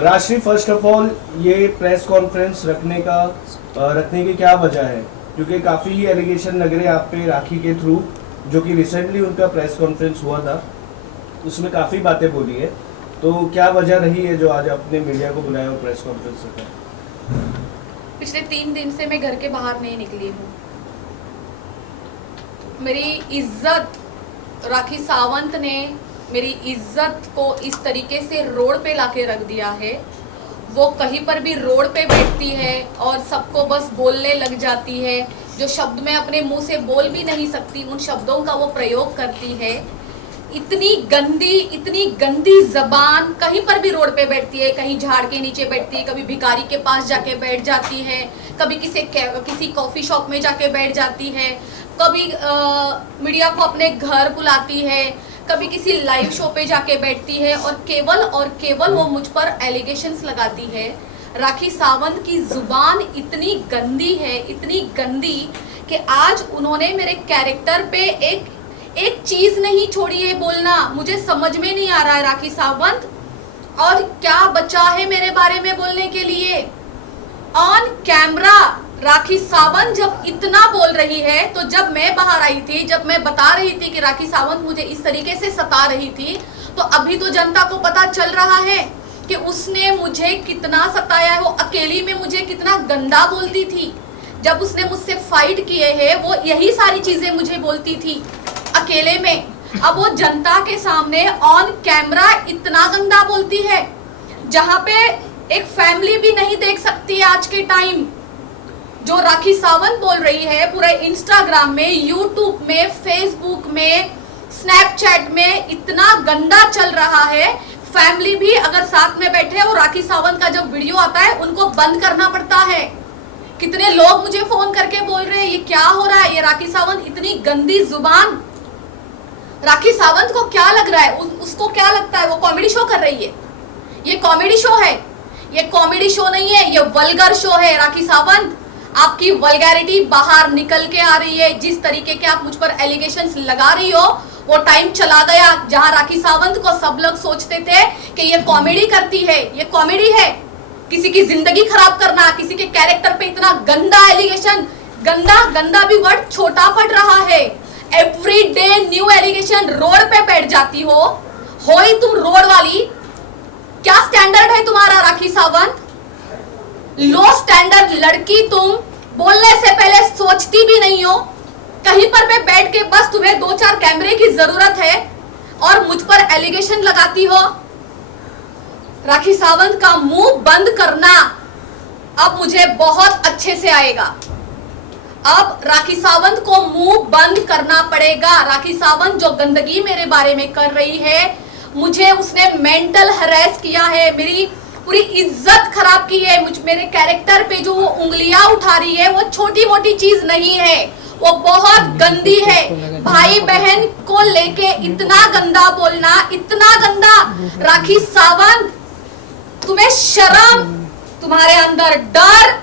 राशि, first of all ये press conference रखने की क्या वजह है? क्योंकि काफ़ी एलिगेशन लग रहे हैं आप पे राखी के थ्रू, जो कि रिसेंटली उनका प्रेस कॉन्फ्रेंस हुआ था, उसमें काफ़ी बातें बोली है। तो क्या वजह रही है जो आज आपने मीडिया को बुलाया और प्रेस कॉन्फ्रेंस रखा? पिछले 3 दिन से मैं घर के बाहर नहीं निकली हूँ। मेरी इज्जत, राखी सावंत ने मेरी इज्जत को इस तरीके से रोड पे लाके रख दिया है। वो कहीं पर भी रोड पे बैठती है और सबको बस बोलने लग जाती है। जो शब्द मैं अपने मुंह से बोल भी नहीं सकती, उन शब्दों का वो प्रयोग करती है। इतनी गंदी जबान, कहीं पर भी रोड पे बैठती है, कहीं झाड़ के नीचे बैठती है, कभी भिखारी के पास जाके बैठ जाती है, कभी किसी कॉफ़ी शॉप में जाके बैठ जाती है, कभी मीडिया को अपने घर बुलाती है, कभी किसी लाइव शो पे जाके बैठती है और केवल वो मुझ पर एलिगेशंस लगाती है। राखी सावंत की जुबान इतनी गंदी है, इतनी गंदी कि आज उन्होंने मेरे कैरेक्टर पे एक चीज नहीं छोड़ी है बोलना। मुझे समझ में नहीं आ रहा है राखी सावंत और क्या बचा है मेरे बारे में बोलने के लिए। ऑन कैमरा राखी सावंत जब इतना बोल रही है, तो जब मैं बाहर आई थी, जब मैं बता रही थी कि राखी सावंत मुझे इस तरीके से सता रही थी, तो अभी तो जनता को पता चल रहा है कि उसने मुझे कितना सताया है। वो अकेली में मुझे कितना गंदा बोलती थी। जब उसने मुझसे फाइट किए हैं, वो यही सारी चीजें मुझे बोलती थी अकेले में। अब वो जनता के सामने ऑन कैमरा इतना गंदा बोलती है, जहां पे एक फैमिली भी नहीं देख सकती आज के टाइम। जो राखी सावंत बोल रही है पूरे इंस्टाग्राम में, यूट्यूब में, फेसबुक में, स्नैपचैट में इतना गंदा चल रहा है। फैमिली भी अगर साथ में बैठे और राखी सावंत का जब वीडियो आता है, उनको बंद करना पड़ता है। कितने लोग मुझे फोन करके बोल रहे हैं ये क्या हो रहा है, ये राखी सावंत इतनी गंदी जुबान। राखी सावंत को क्या लग रहा है, उसको क्या लगता है वो कॉमेडी शो कर रही है? ये कॉमेडी शो है? ये कॉमेडी शो नहीं है, ये वल्गर शो है। राखी सावंत, आपकी वल्गैरिटी बाहर निकल के आ रही है। जिस तरीके के आप मुझ पर एलिगेशंस लगा रही हो, वो टाइम चला गया जहां राखी सावंत को सब लोग सोचते थे कि ये कॉमेडी करती है। ये कॉमेडी है, किसी की जिंदगी खराब करना, किसी के कैरेक्टर पे इतना गंदा एलिगेशन, गंदा भी वर्ड छोटा पड़ रहा है। Every day new allegation, road पे बैठ जाती हो ही तुम रोड वाली। क्या स्टैंडर्ड है तुम्हारा राखी सावंत? लो स्टैंडर्ड लड़की तुम, बोलने से पहले सोचती भी नहीं हो। कहीं पर भी बैठ के बस तुम्हें 2-4 कैमरे की जरूरत है और मुझ पर एलिगेशन लगाती हो। राखी सावंत का मुंह बंद करना अब मुझे बहुत अच्छे से आएगा। अब राखी सावंत को मुंह बंद करना पड़ेगा। राखी सावंत जो गंदगी मेरे बारे में कर रही है, मुझे उसने मेंटल हरेस किया है, मेरी पूरी इज्जत खराब की है। मेरे कैरेक्टर पे जो वो उंगलियां उठा रही है, वो छोटी मोटी चीज नहीं है, वो बहुत गंदी है। भाई बहन को लेके इतना गंदा बोलना, इतना गंदा। राखी सावंत, तुम्हें शर्म, तुम्हारे अंदर डर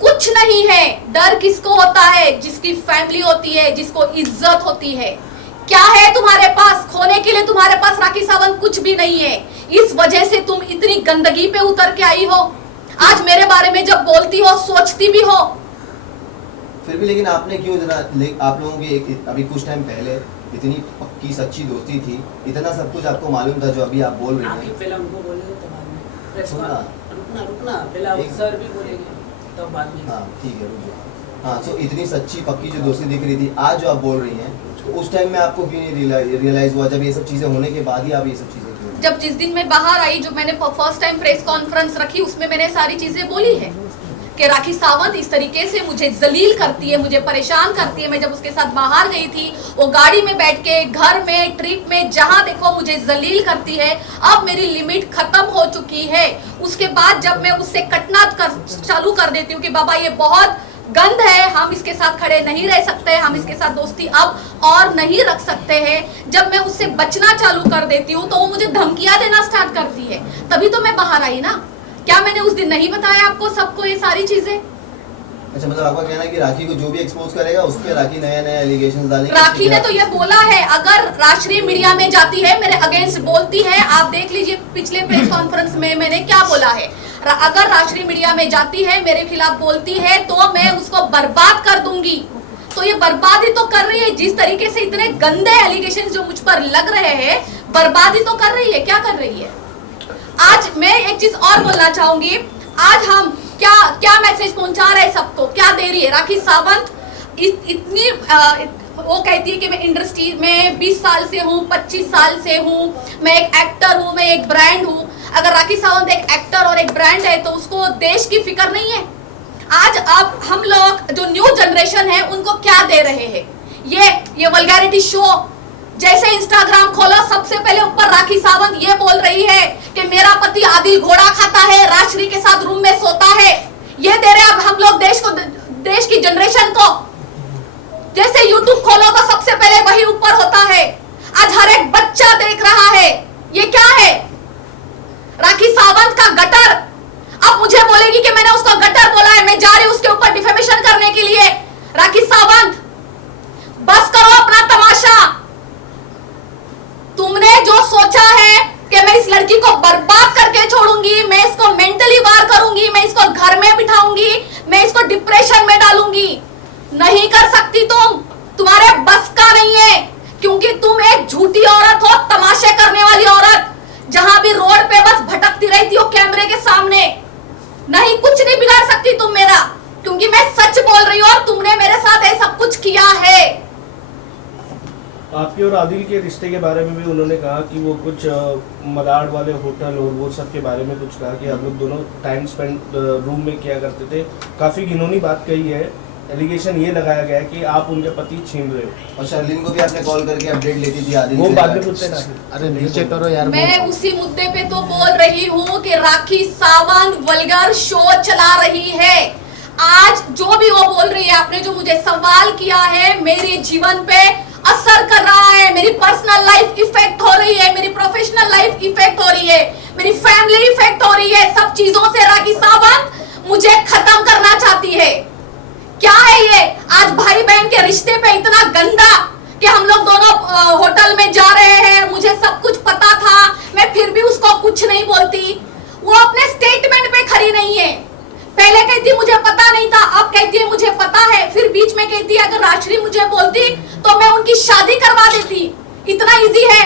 कुछ नहीं है। डर किसको होता है? जिसकी फैमिली होती है, जिसको इज्जत होती है। क्या है तुम्हारे पास खोने के लिए? तुम्हारे पास राखी सावंत कुछ भी नहीं है। इस वजह से तुम इतनी गंदगी पे उतर के आई हो। आज मेरे बारे में जब बोलती हो, सोचती भी हो। फिर भी लेकिन आपने क्यों आप लोगों की अभी कुछ टाइम पहले इतनी पक्की सच्ची दोस्ती थी, इतना सब कुछ आपको मालूम था जो अभी आप बोल रहे हैं। पहले उनको बोलेंगे तो बाद में रुकना पहले आप सर भी बोलेंगे तब बाद में। हाँ ठीक है, रुक जाओ। हाँ, सो इतनी सच्ची पक्की जो दोस्ती दिख रही थी, आज जो आप बोल रही हैं, तो उस टाइम में आपको क्यों नहीं रियलाइज हुआ? जब ये सब चीजें होने के बाद ही आप ये सब चीजें क्यों? जब जिस दिन मैं बाहर आई, जो मैंने फर्स्ट टाइम प्रेस कॉन्फ्रेंस रखी, उसमें मैंने सारी चीजें बोली है कि राखी सावंत इस तरीके से मुझे जलील करती है, मुझे परेशान करती है। मैं जब उसके साथ बाहर गई थी, वो गाड़ी में बैठ के, घर में, ट्रिप में, जहां देखो मुझे जलील करती है। अब मेरी लिमिट खत्म हो चुकी है। उसके बाद जब मैं उससे कटना चालू कर देती हूँ कि बाबा ये बहुत गंद है, हम इसके साथ खड़े नहीं रह सकते, हम इसके साथ दोस्ती अब और नहीं रख सकते हैं, जब मैं उससे बचना चालू कर देती हूँ, तो वो मुझे धमकियां देना स्टार्ट करती है। तभी तो मैं बाहर आई ना। क्या मैंने उस दिन नहीं बताया आपको सबको ये सारी चीजें? अच्छा, मतलब आपका कहना है कि राखी को जो भी एक्सपोज करेगा उस पे राखी नया नया एलिगेशन डालेगी। राखी ने तो ये बोला है, अगर राष्ट्रीय मीडिया में जाती है मेरे अगेंस्ट बोलती है, आप देख लीजिए पिछले प्रेस कॉन्फ्रेंस में मैंने क्या बोला है, अगर राष्ट्रीय मीडिया में जाती है मेरे खिलाफ बोलती है तो मैं उसको बर्बाद कर दूंगी। तो ये बर्बादी तो कर रही है, जिस तरीके से इतने गंदे एलिगेशन जो मुझ पर लग रहे हैं, बर्बादी तो कर रही है। क्या कर रही है? आज मैं एक चीज और बोलना चाहूंगी, आज हम क्या क्या मैसेज पहुंचा रहे हैं सबको, क्या दे रही है राखी सावंत? इतनी वो कहती है कि मैं इंडस्ट्री में 20 साल से हूँ, 25 साल से हूँ, मैं एक एक्टर हूँ, मैं एक ब्रांड हूँ। अगर राखी सावंत एक एक्टर और एक ब्रांड है तो उसको देश की फिक्र नहीं है? आज अब हम लोग जो न्यू जनरेशन है उनको क्या दे रहे हैं? ये वल्गैरिटी शो, जैसे इंस्टाग्राम खोलो सबसे पहले ऊपर राखी सावंत ये बोल रही है कि मेरा पति आदिल घोड़ा खाता है, राजश्री के साथ रूम में सोता है। ये दे रहे अब हम लोग देश की जनरेशन को। जैसे यूट्यूब खोलो तो सबसे पहले वही ऊपर होता है। आज हर एक बच्चा देख रहा है। ये क्या है? राखी सावंत का गटर। अब मुझे बोलेगी कि मैंने उसको गटर बोला है, मैं जा रही हूं उसके ऊपर डिफेमेशन करने के लिए। राखी सावंत, बस करो अपना तमाशा। तुमने जो सोचा है कि मैं इस लड़की को बर्बाद करके छोड़ूंगी, मैं इसको मेंटली वार करूंगी, मैं इसको घर में बिठाऊंगी, मैं इसको डिप्रेशन में डालूंगी, नहीं कर सकती तुम। तुम्हारे बस का नहीं है, क्योंकि तुम एक झूठी औरत हो, तमाशे करने वाली औरत, जहां भी रोड पे बस भटकती रहती हो कैमरे के सामने। नहीं, कुछ नहीं बिगाड़ सकती तुम मेरा, क्योंकि मैं सच बोल रही हूँ और तुमने मेरे साथ ये सब कुछ किया है। आपके और आदिल के रिश्ते के बारे में भी उन्होंने कहा कि वो कुछ मलाड वाले होटल और वो सब के बारे में कुछ कहा कि आप लोग दोनों टाइम स्पेंड रूम में किया करते थे। काफी घिनौनी बात कही है। एलिगेशन ये लगाया गया है कि आप उनके पति छीन रहे हो। और शर्लिन को भी आपने कॉल करके अपडेट लेती थी आदिल वो से। बाद में पूछते ना। अरे नीचे करो यार। मैं उसी मुद्दे पे तो बोल रही हूँ कि राखी सावंत वल्गर शो चला रही है। आज जो भी वो बोल रही है, आपने जो मुझे सवाल किया है, मेरे जीवन पे असर कर रहा है, मेरी पर्सनल लाइफ इफेक्ट हो रही है, मेरी प्रोफेशनल लाइफ इफेक्ट हो रही है, मेरी फैमिली इफेक्ट हो रही है। सब चीजों से राखी सावंत मुझे खत्म करना चाहती है। क्या है ये? आज भाई बहन के रिश्ते पे इतना गंदा कि हम लोग दोनों होटल में जा रहे हैं, मुझे सब कुछ पता था, मैं फिर भी उसको कुछ नहीं बोलती। वो अपने स्टेटमेंट पे खड़ी नहीं है। पहले कहती मुझे पता नहीं था, अब कहती है मुझे पता है, फिर बीच में कहती है अगर राजश्री मुझे बोलती तो मैं उनकी शादी करवा देती। इतना इजी है?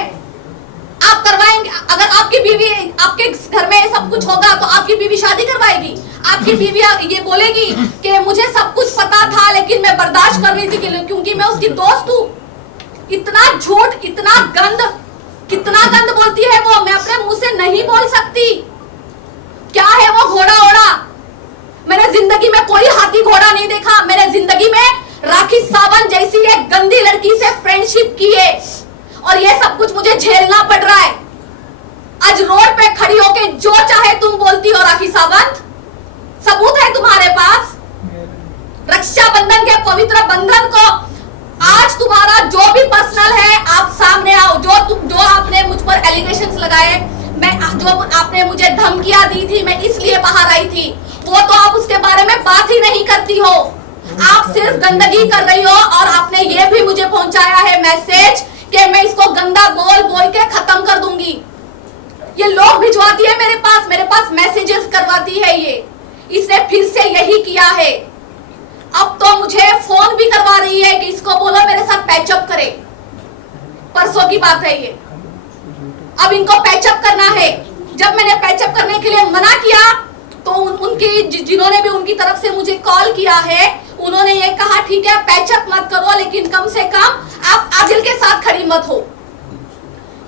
आप करवाएंगे? अगर आपकी बीवी, आपके घर में सब कुछ होगा तो आपकी बीवी शादी करवाएगी? आपकी बीवी ये बोलेगी कि मुझे सब कुछ पता था लेकिन मैं बर्दाश्त कर रही थी क्योंकि मैं उसकी दोस्त हूँ? इतना झूठ, इतना गंद, कितना गंद बोलती है वो, मैं अपने मुंह से नहीं बोल सकती। क्या है वो घोड़ा ओड़ा? मैंने जिंदगी में कोई हाथी घोड़ा नहीं देखा। मैंने जिंदगी में राखी सावंत जैसी एक गंदी लड़की से फ्रेंडशिप की है और ये सब कुछ मुझे झेलना पड़ रहा है। आज रोड पे खड़ी होके जो चाहे तुम बोलती हो राखी सावंत। सबूत है तुम्हारे पास? रक्षाबंधन के पवित्र बंधन को आज तुम्हारा जो भी पर्सनल है आप सामने आओ। जो आपने मुझ पर एलिगेशंस लगाए, जो आपने मुझे धमकियां दी थी, मैं इसलिए बाहर आई थी, वो तो आप उसके बारे में बात ही नहीं करती हो। आप सिर्फ गंदगी कर रही हो और आपने ये भी मुझे पहुंचाया है मैसेज कि मैं इसको गंदा बोल बोल के खत्म कर दूंगी। ये लोग भिजवाती है मेरे पास मैसेजेस करवाती है ये। इसने फिर से यही किया है। अब तो मुझे फोन भी करवा रही है कि इसको बोलो मेरे साथ पैचअप करे। परसों की बात है ये। अब इनको पैचअप करना है। जब मैंने पैचअप करने के लिए मना किया तो उनकी जिन्होंने भी उनकी तरफ से मुझे कॉल किया है, उन्होंने ये कहा ठीक है पैचअप मत करो लेकिन कम से कम आप आदिल के साथ खड़ी मत हो।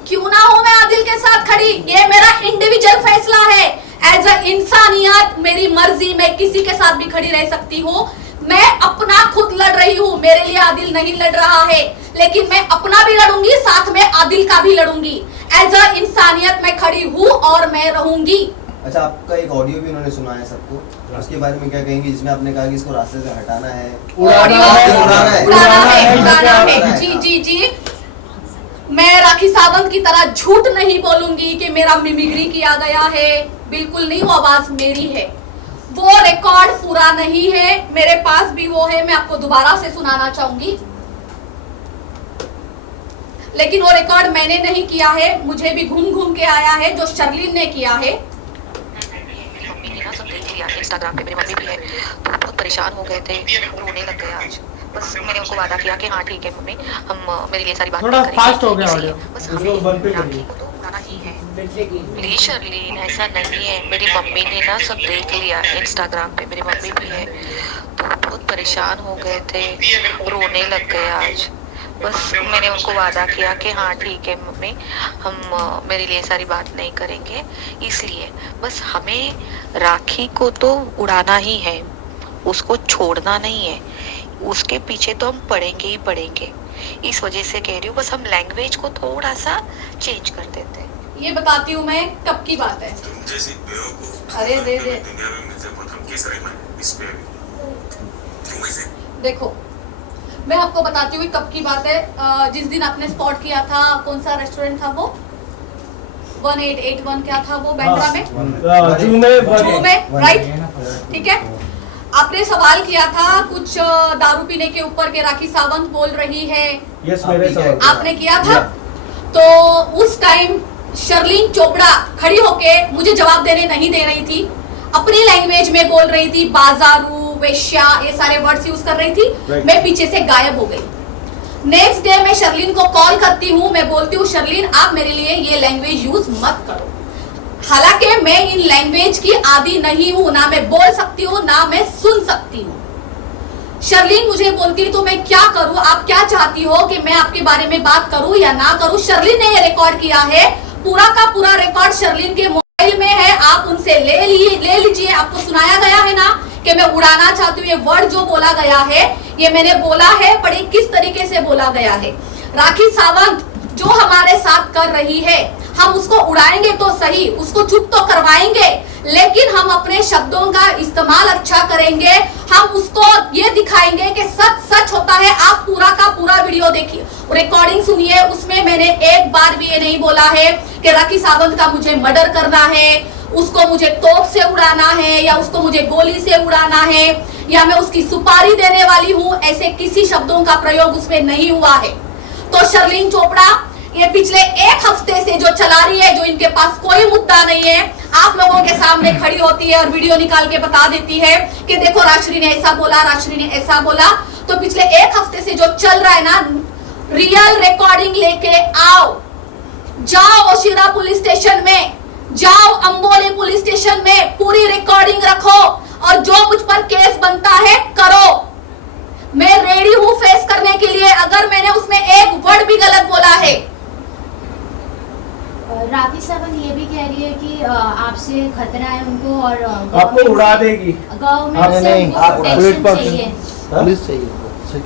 क्यों ना हो मैं आदिल के साथ खड़ी? ये मेरा इंडिविजुअल फैसला है। एज अ इंसानियत मेरी मर्जी, मैं किसी के साथ भी खड़ी रह सकती हूँ। मैं अपना खुद लड़ रही हूँ, मेरे लिए आदिल नहीं लड़ रहा है, लेकिन मैं अपना भी लड़ूंगी, साथ में आदिल का भी लड़ूंगी। एज अ इंसानियत मैं खड़ी हूँ और मैं रहूंगी। अच्छा, आपका एक ऑडियो भी उन्होंने सुना है सबको, उसके बारे में क्या कहेंगी? जिसमें आपने कहा कि इसको रास्ते से हटाना है, उड़ाना है। जी मैं राखी सावंत की तरह झूठ नहीं बोलूंगी कि मेरा मिमिक्री किया गया है। बिल्कुल नहीं, वो आवाज मेरी है। वो रिकॉर्ड पूरा नहीं है, मेरे पास भी वो है, मैं आपको दोबारा से सुनाना चाहूंगी। लेकिन वो रिकॉर्ड मैंने नहीं किया है, मुझे भी घूम घूम के आया है, जो शर्लिन ने किया है। मम्मी ने ना सब देख लिया इंस्टाग्राम पे, मेरी मम्मी भी है, तो बहुत परेशान हो गए थे, रोने लग गए आज। बस मैंने उनको वादा किया कि हाँ ठीक है मम्मी, हम मेरे लिए सारी बात थोड़ा फास्ट हो गया इसलिए ऑडियो। बस उसको बंद पे हमें करिए। राखी को तो उड़ाना ही है। बैठेगी प्लीज शर्लिन, ऐसा नहीं है, मेरी मम्मी ने ना सब देख लिया इंस्टाग्राम पे, मेरी मम्मी भी है, तो बहुत परेशान हो गए थे, रोने लग गए आज। बस मैंने उनको वादा किया कि हाँ ठीक है मम्मी, हम मेरे लिए सारी बात नहीं करेंगे, इसलिए बस हमें राखी को तो उड़ाना ही है, उसको छोड़ना नहीं है, उसके पीछे तो हम पढ़ेंगे ही पढ़ेंगे। इस वजह से कह रही हूँ, बस हम लैंग्वेज को थोड़ा सा चेंज कर देते हैं। ये बताती हूँ मैं कब की बात है। अरे दे दे, देखो मैं आपको बताती हूँ कब की बात है। जिस दिन आपने स्पॉट किया था, कौन सा रेस्टोरेंट था वो, 1881 क्या था वो, बैंड्रा में, जू में, राइट, ठीक है। आपने सवाल किया था कुछ दारू पीने के ऊपर के राखी सावंत बोल रही है, यस मेरे सवाल आपने किया था। तो उस टाइम शर्लिन चोपड़ा खड़ी होके मुझे जवाब देने नहीं दे रही थी, अपनी लैंग्वेज में बोल रही थी, बाजारू, वेश्या, ये सारे वर्ड्स यूज कर रही थी। मैं पीछे से गायब हो गई। नेक्स्ट डे मैं शर्लिन को कॉल करती हूँ, मैं बोलती हूँ शर्लिन आप मेरे लिए ये लैंग्वेज यूज मत करो। हालांकि मैं इन लैंग्वेज की आदी नहीं हूँ, ना मैं बोल सकती हूँ ना मैं सुन सकती हूँ। शर्लिन मुझे बोलती तो मैं क्या करूँ, आप क्या चाहती हो कि मैं आपके बारे में बात करूँ या ना करूँ। शर्लिन ने ये रिकॉर्ड किया है, पूरा का पूरा रिकॉर्ड शर्लिन के मोबाइल में है, आप उनसे ले लीजिए। आपको सुनाया गया है ना कि मैं उड़ाना चाहती हूँ, ये वर्ड जो बोला गया है ये मैंने बोला है, पर ये किस तरीके से बोला गया है। राखी सावंत जो हमारे साथ कर रही है, हम उसको उड़ाएंगे तो सही, उसको चुप तो करवाएंगे, लेकिन हम अपने शब्दों का इस्तेमाल अच्छा करेंगे। हम उसको ये दिखाएंगे कि सच सच होता है। आप पूरा का पूरा वीडियो देखिए, रिकॉर्डिंग सुनिए, उसमें मैंने एक बार भी ये नहीं बोला है कि राखी सावंत का मुझे मर्डर करना है, उसको मुझे तोप से उड़ाना है, या उसको मुझे गोली से उड़ाना है, या मैं उसकी सुपारी देने वाली हूँ, ऐसे किसी शब्दों का प्रयोग उसमें नहीं हुआ है। तो शर्लिन चोपड़ा ये पिछले एक हफ्ते से जो चला रही है, जो इनके पास कोई मुद्दा नहीं है, आप लोगों के सामने खड़ी होती है और वीडियो निकाल के बता देती है कि देखो राजश्री ने ऐसा बोला, राजश्री ने ऐसा बोला। तो पिछले एक हफ्ते से जो चल रहा है ना, रियल रिकॉर्डिंग लेके आओ, जाओ ओशिरा पुलिस स्टेशन में, जाओ अंबोली पुलिस स्टेशन में, पूरी रिकॉर्डिंग रखो और जो मुझ पर केस बनता है करो। मैं रेडी हूं फेस करने के लिए, अगर मैंने उसमें एक वर्ड भी गलत बोला है। राखी सावंत ये भी कह रही है कि आपसे खतरा है उनको और आपको उड़ा देगी। गवर्नमेंट से उनको प्रोटेक्शन चाहिए। पुलिस चाहिए,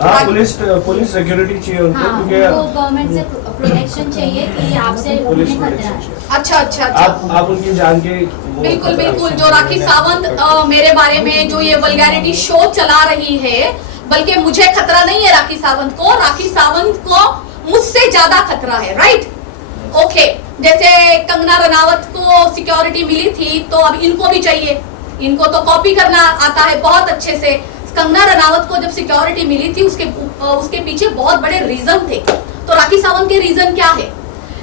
हाँ, पुलिस सिक्योरिटी चाहिए उनको, हाँ, उनको क्योंकि गवर्नमेंट से प्रोटेक्शन चाहिए कि आपसे पुलिस उन्हें खतरा प्रोटेक्शन है। चाहिए। अच्छा अच्छा अच्छा, आप उनकी जान के वो बिल्कुल खतरा बिल्कुल। है। जो राखी सावंत मेरे बारे में जो ये वल्गैरिटी शो चला रही है, बल्कि मुझे खतरा नहीं है राखी सावंत को, राखी सावंत को मुझसे ज्यादा खतरा है, राइट, ओके। जैसे कंगना रनावत को सिक्योरिटी मिली थी, तो अब इनको भी चाहिए, इनको तो कॉपी करना आता है बहुत अच्छे से। कंगना रनावत को जब सिक्योरिटी मिली थी, उसके पीछे बहुत बड़े रीजन थे। तो राखी सावंत के रीजन क्या है?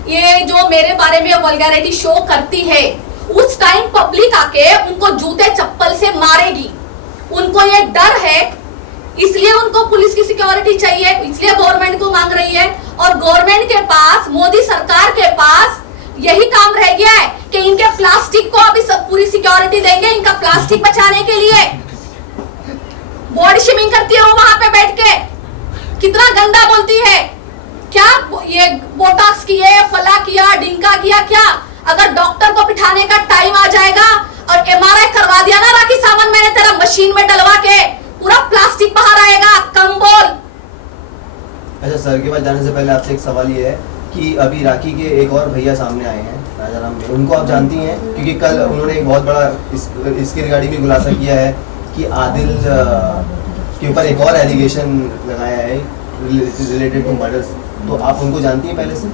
ये जो मेरे बारे में वल्गैरिटी शो करती है, उस टाइम पब्लिक आके उनको जूते चप्पल से मारेगी, उनको ये डर है, इसलिए उनको पुलिस की सिक्योरिटी चाहिए, इसलिए गवर्नमेंट को मांग रही है। और गवर्नमेंट के पास, मोदी सरकार के पास यही काम रह गया है कि इनके प्लास्टिक को अभी सब पूरी सिक्योरिटी देंगे, इनका प्लास्टिक बचाने के लिए। बॉडी शेमिंग करती है वो वहां पे बैठ के, कितना गंदा बोलती है, क्या ये बोटॉक्स किए, फला किया, डिंका किया, क्या? अगर डॉक्टर को बिठाने का टाइम आ जाएगा और एमआरआई करवा दिया ना राखी सावंत, मैंने तेरा मशीन में डलवा के, पूरा प्लास्टिक बाहर आएगा, कम बोल। अच्छा सर के पास जाने से पहले आपसे एक सवाल ये है कि अभी राखी के एक और भैया सामने आए हैं राजा राम में, उनको आप जानती हैं? क्योंकि कल उन्होंने एक बहुत बड़ा इसके रिगार्डिंग भी खुलासा किया है कि आदिल के ऊपर एक और एलिगेशन लगाया है रिलेटेड टू मर्डर्स। तो आप उनको जानती हैं पहले से?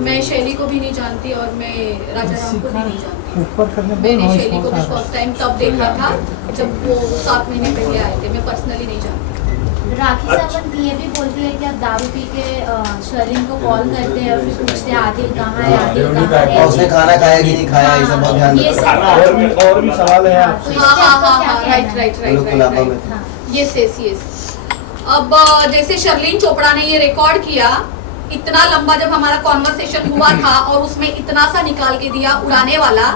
मैं शैली को भी नहीं जानती और मैं राजा राम को भी नहीं जानती। मैंने शैली को भी फर्स्ट टाइम तब देखा था जब वो 7 महीने पहले आए थे। मैं पर्सनली नहीं जानती। राखी सावंत ये भी बोलती है कि आप दारू पी के शर्लिन को कॉल करते हैं और फिर पूछते हैं आदिल कहाँ है, आदिल कहाँ है, और उसने खाना खाया कि नहीं खाया, ये सब बहुत ध्यान ये रखता सब और भी सवाल है हाँ, आपसे। तो इस पे आपका क्या कहना है? है। लोग खुलापा में थे। हाँ। यस। अब जैसे शर्लिन चोपड़ा ने ये रिकॉर्ड किया, इतना लंबा जब हमारा कॉन्वर्सेशन हुआ था और उसमें इतना सा निकाल के दिया उड़ाने वाला,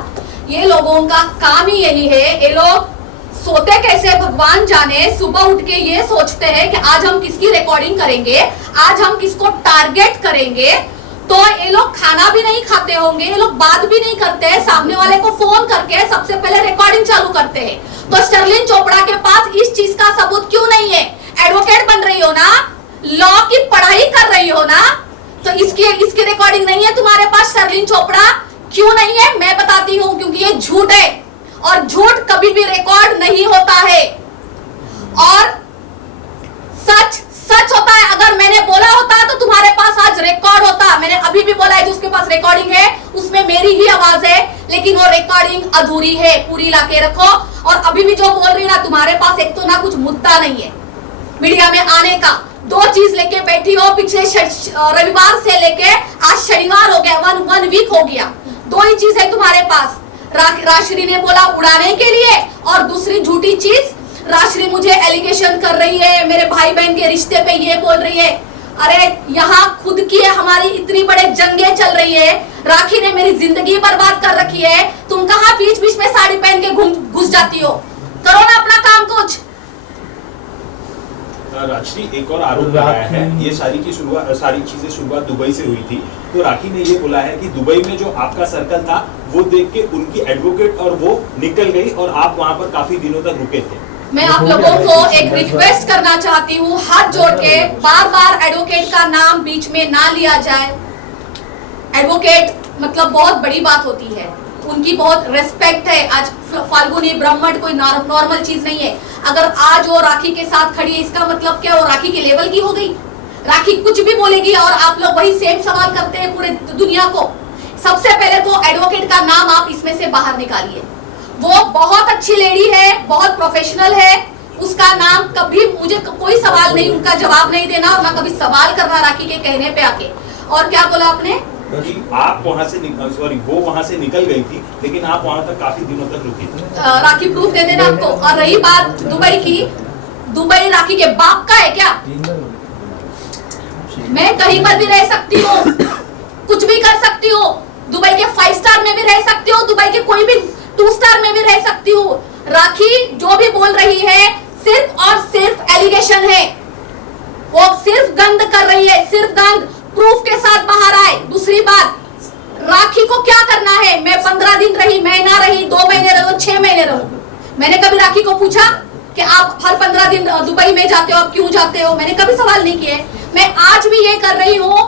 ये लोगों का काम ही यही है। ये लोग सोते कैसे भगवान जाने, सुबह उठ के ये सोचते हैं कि आज हम किसकी रिकॉर्डिंग करेंगे, आज हम किसको टारगेट करेंगे। तो ये लोग खाना भी नहीं खाते होंगे, ये लोग बात भी नहीं करते हैं, सामने वाले को फोन करके सबसे पहले रिकॉर्डिंग चालू करते हैं। तो शर्लिन चोपड़ा के पास इस चीज का सबूत क्यों नहीं है? एडवोकेट बन रही हो ना, लॉ की पढ़ाई कर रही हो ना, तो इसकी रिकॉर्डिंग नहीं है तुम्हारे पास। शर्लिन चोपड़ा क्यों नहीं है मैं बताती हूँ, क्योंकि ये झूठ है और झूठ कभी भी रिकॉर्ड नहीं होता है और सच होता है। अगर मैंने बोला होता तो तुम्हारे पास आज रिकॉर्ड होता। मैंने अभी भी बोला है जो उसके पास रिकॉर्डिंग है उसमें मेरी ही आवाज है, लेकिन वो रिकॉर्डिंग अधूरी है, पूरी लाके रखो। और अभी भी जो बोल रही ना, तुम्हारे पास एक तो ना कुछ मुद्दा नहीं है मीडिया में आने का, 2 चीज लेके बैठी हो। पिछले रविवार से लेके आज शनिवार हो गया, वन वीक हो गया, 2 ही चीज है तुम्हारे पास। राश्री ने बोला उड़ाने के लिए, और दूसरी झूठी चीज, राश्री मुझे एलिगेशन कर रही है, मेरे भाई बहन के रिश्ते पे ये बोल रही है। अरे यहाँ खुद की है, हमारी इतनी बड़े जंगें चल रही है, राखी ने मेरी जिंदगी बर्बाद कर रखी है, तुम कहाँ बीच बीच में साड़ी पहन के घुस जाती हो? करो ना अपना काम कुछ। राखी एक और आरोप लगाया है, ये सारी चीजें शुरुआत दुबई से हुई थी। तो राखी ने ये बोला है कि दुबई में जो आपका सर्कल था वो देख के उनकी एडवोकेट और वो निकल गई और आप वहां पर काफी दिनों तक रुके थे। मैं आप लोगों को एक रिक्वेस्ट करना चाहती हूँ, हाथ जोड़ के, बार एडवोकेट का नाम बीच में ना लिया जाए। एडवोकेट मतलब बहुत बड़ी बात होती है, उनकी बहुत रेस्पेक्ट है। आज फाल्गुनी ब्राह्मण कोई नॉर्मल चीज नहीं है। अगर आज वो राखी के साथ खड़ी है, इसका मतलब क्या वो राखी के लेवल की हो गई? राखी कुछ भी बोलेगी और आप लोग वही सेम सवाल करते हैं पूरे दुनिया को। सबसे पहले तो एडवोकेट का नाम आप इसमें से बाहर निकालिए। वो बहुत अच्छी लेडी है, बहुत प्रोफेशनल है, उसका नाम कभी, मुझे कोई सवाल नहीं, उनका जवाब नहीं देना और ना कभी सवाल करना राखी के कहने पे आके। और क्या बोला आपने? आप वहां से वो वहां से निकल गई थी, लेकिन आप वहां तक काफी दिनों तक रुकी थी। राखी प्रूफ दे देना आपको। और रही बात दुबई की, दुबई राखी के बाप का है क्या? मैं कहीं पर भी रह सकती हूँ, कुछ भी कर सकती हूँ। दुबई के 5 स्टार में भी रह सकती हूँ, दुबई के कोई भी 2 स्टार में भी रह सकती हूँ। राखी जो भी बोल रही है सिर्फ और सिर्फ एलिगेशन है, वो सिर्फ गंद कर रही है, सिर्फ गंद। प्रूफ के साथ बाहर आए। दूसरी बात, राखी को क्या करना है? मैं 15 दिन रही, महीना रही, 2 महीने रहो, 6 महीने रहो, मैंने कभी राखी को पूछा कि आप हर 15 दिन दुबई में जाते हो, आप क्यों जाते हो? मैंने कभी सवाल नहीं किए। मैं आज भी ये कर रही हूँ।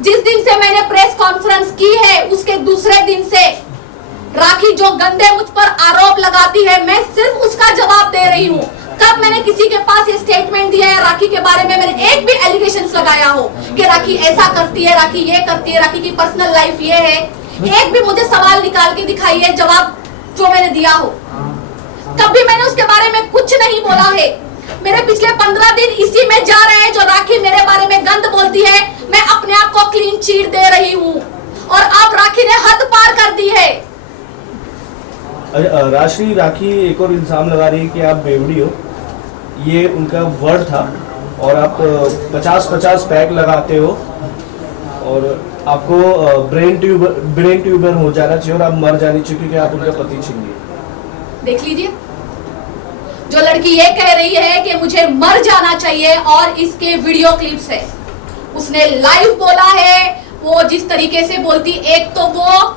जिस दिन से मैंने प्रेस कॉन्फ्रेंस की है उसके दूसरे दिन से राखी जो गंदे मुझ पर आरोप लगाती है, मैं सिर्फ उसका जवाब दे रही हूँ। कब मैंने किसी के पास ये स्टेटमेंट दिया है राखी के बारे में, मैंने एक भी एलिगेशंस लगाया हो कि राखी ऐसा करती है, राखी ये करती है, राखी की पर्सनल लाइफ ये है? एक भी मुझे सवाल निकाल के दिखाइए, जवाब जो मैंने दिया हो। कभी मैंने उसके बारे में कुछ नहीं बोला है। मेरे पिछले 15 दिन इसी में जा रहे हैं। जो राखी मेरे बारे में गंद बोलती है, मैं अपने आप को क्लीन चीट दे रही हूँ और अब राखी ने हद पार कर दी है। राखी एक और इल्जाम लगा रही है कि आप बेवड़ी हो, ये उनका वर्ड था, और आप 50-50 पैक लगाते हो और आपको ब्रेन ट्यूबर हो जाना चाहिए और आप मर जानी चाहिए क्योंकि आप उनका पति छीन लिए। देख लीजिए, जो लड़की ये कह रही है कि मुझे मर जाना चाहिए, और इसके वीडियो क्लिप्स है, उसने लाइव बोला है। वो जिस तरीके से बोलती, एक तो वो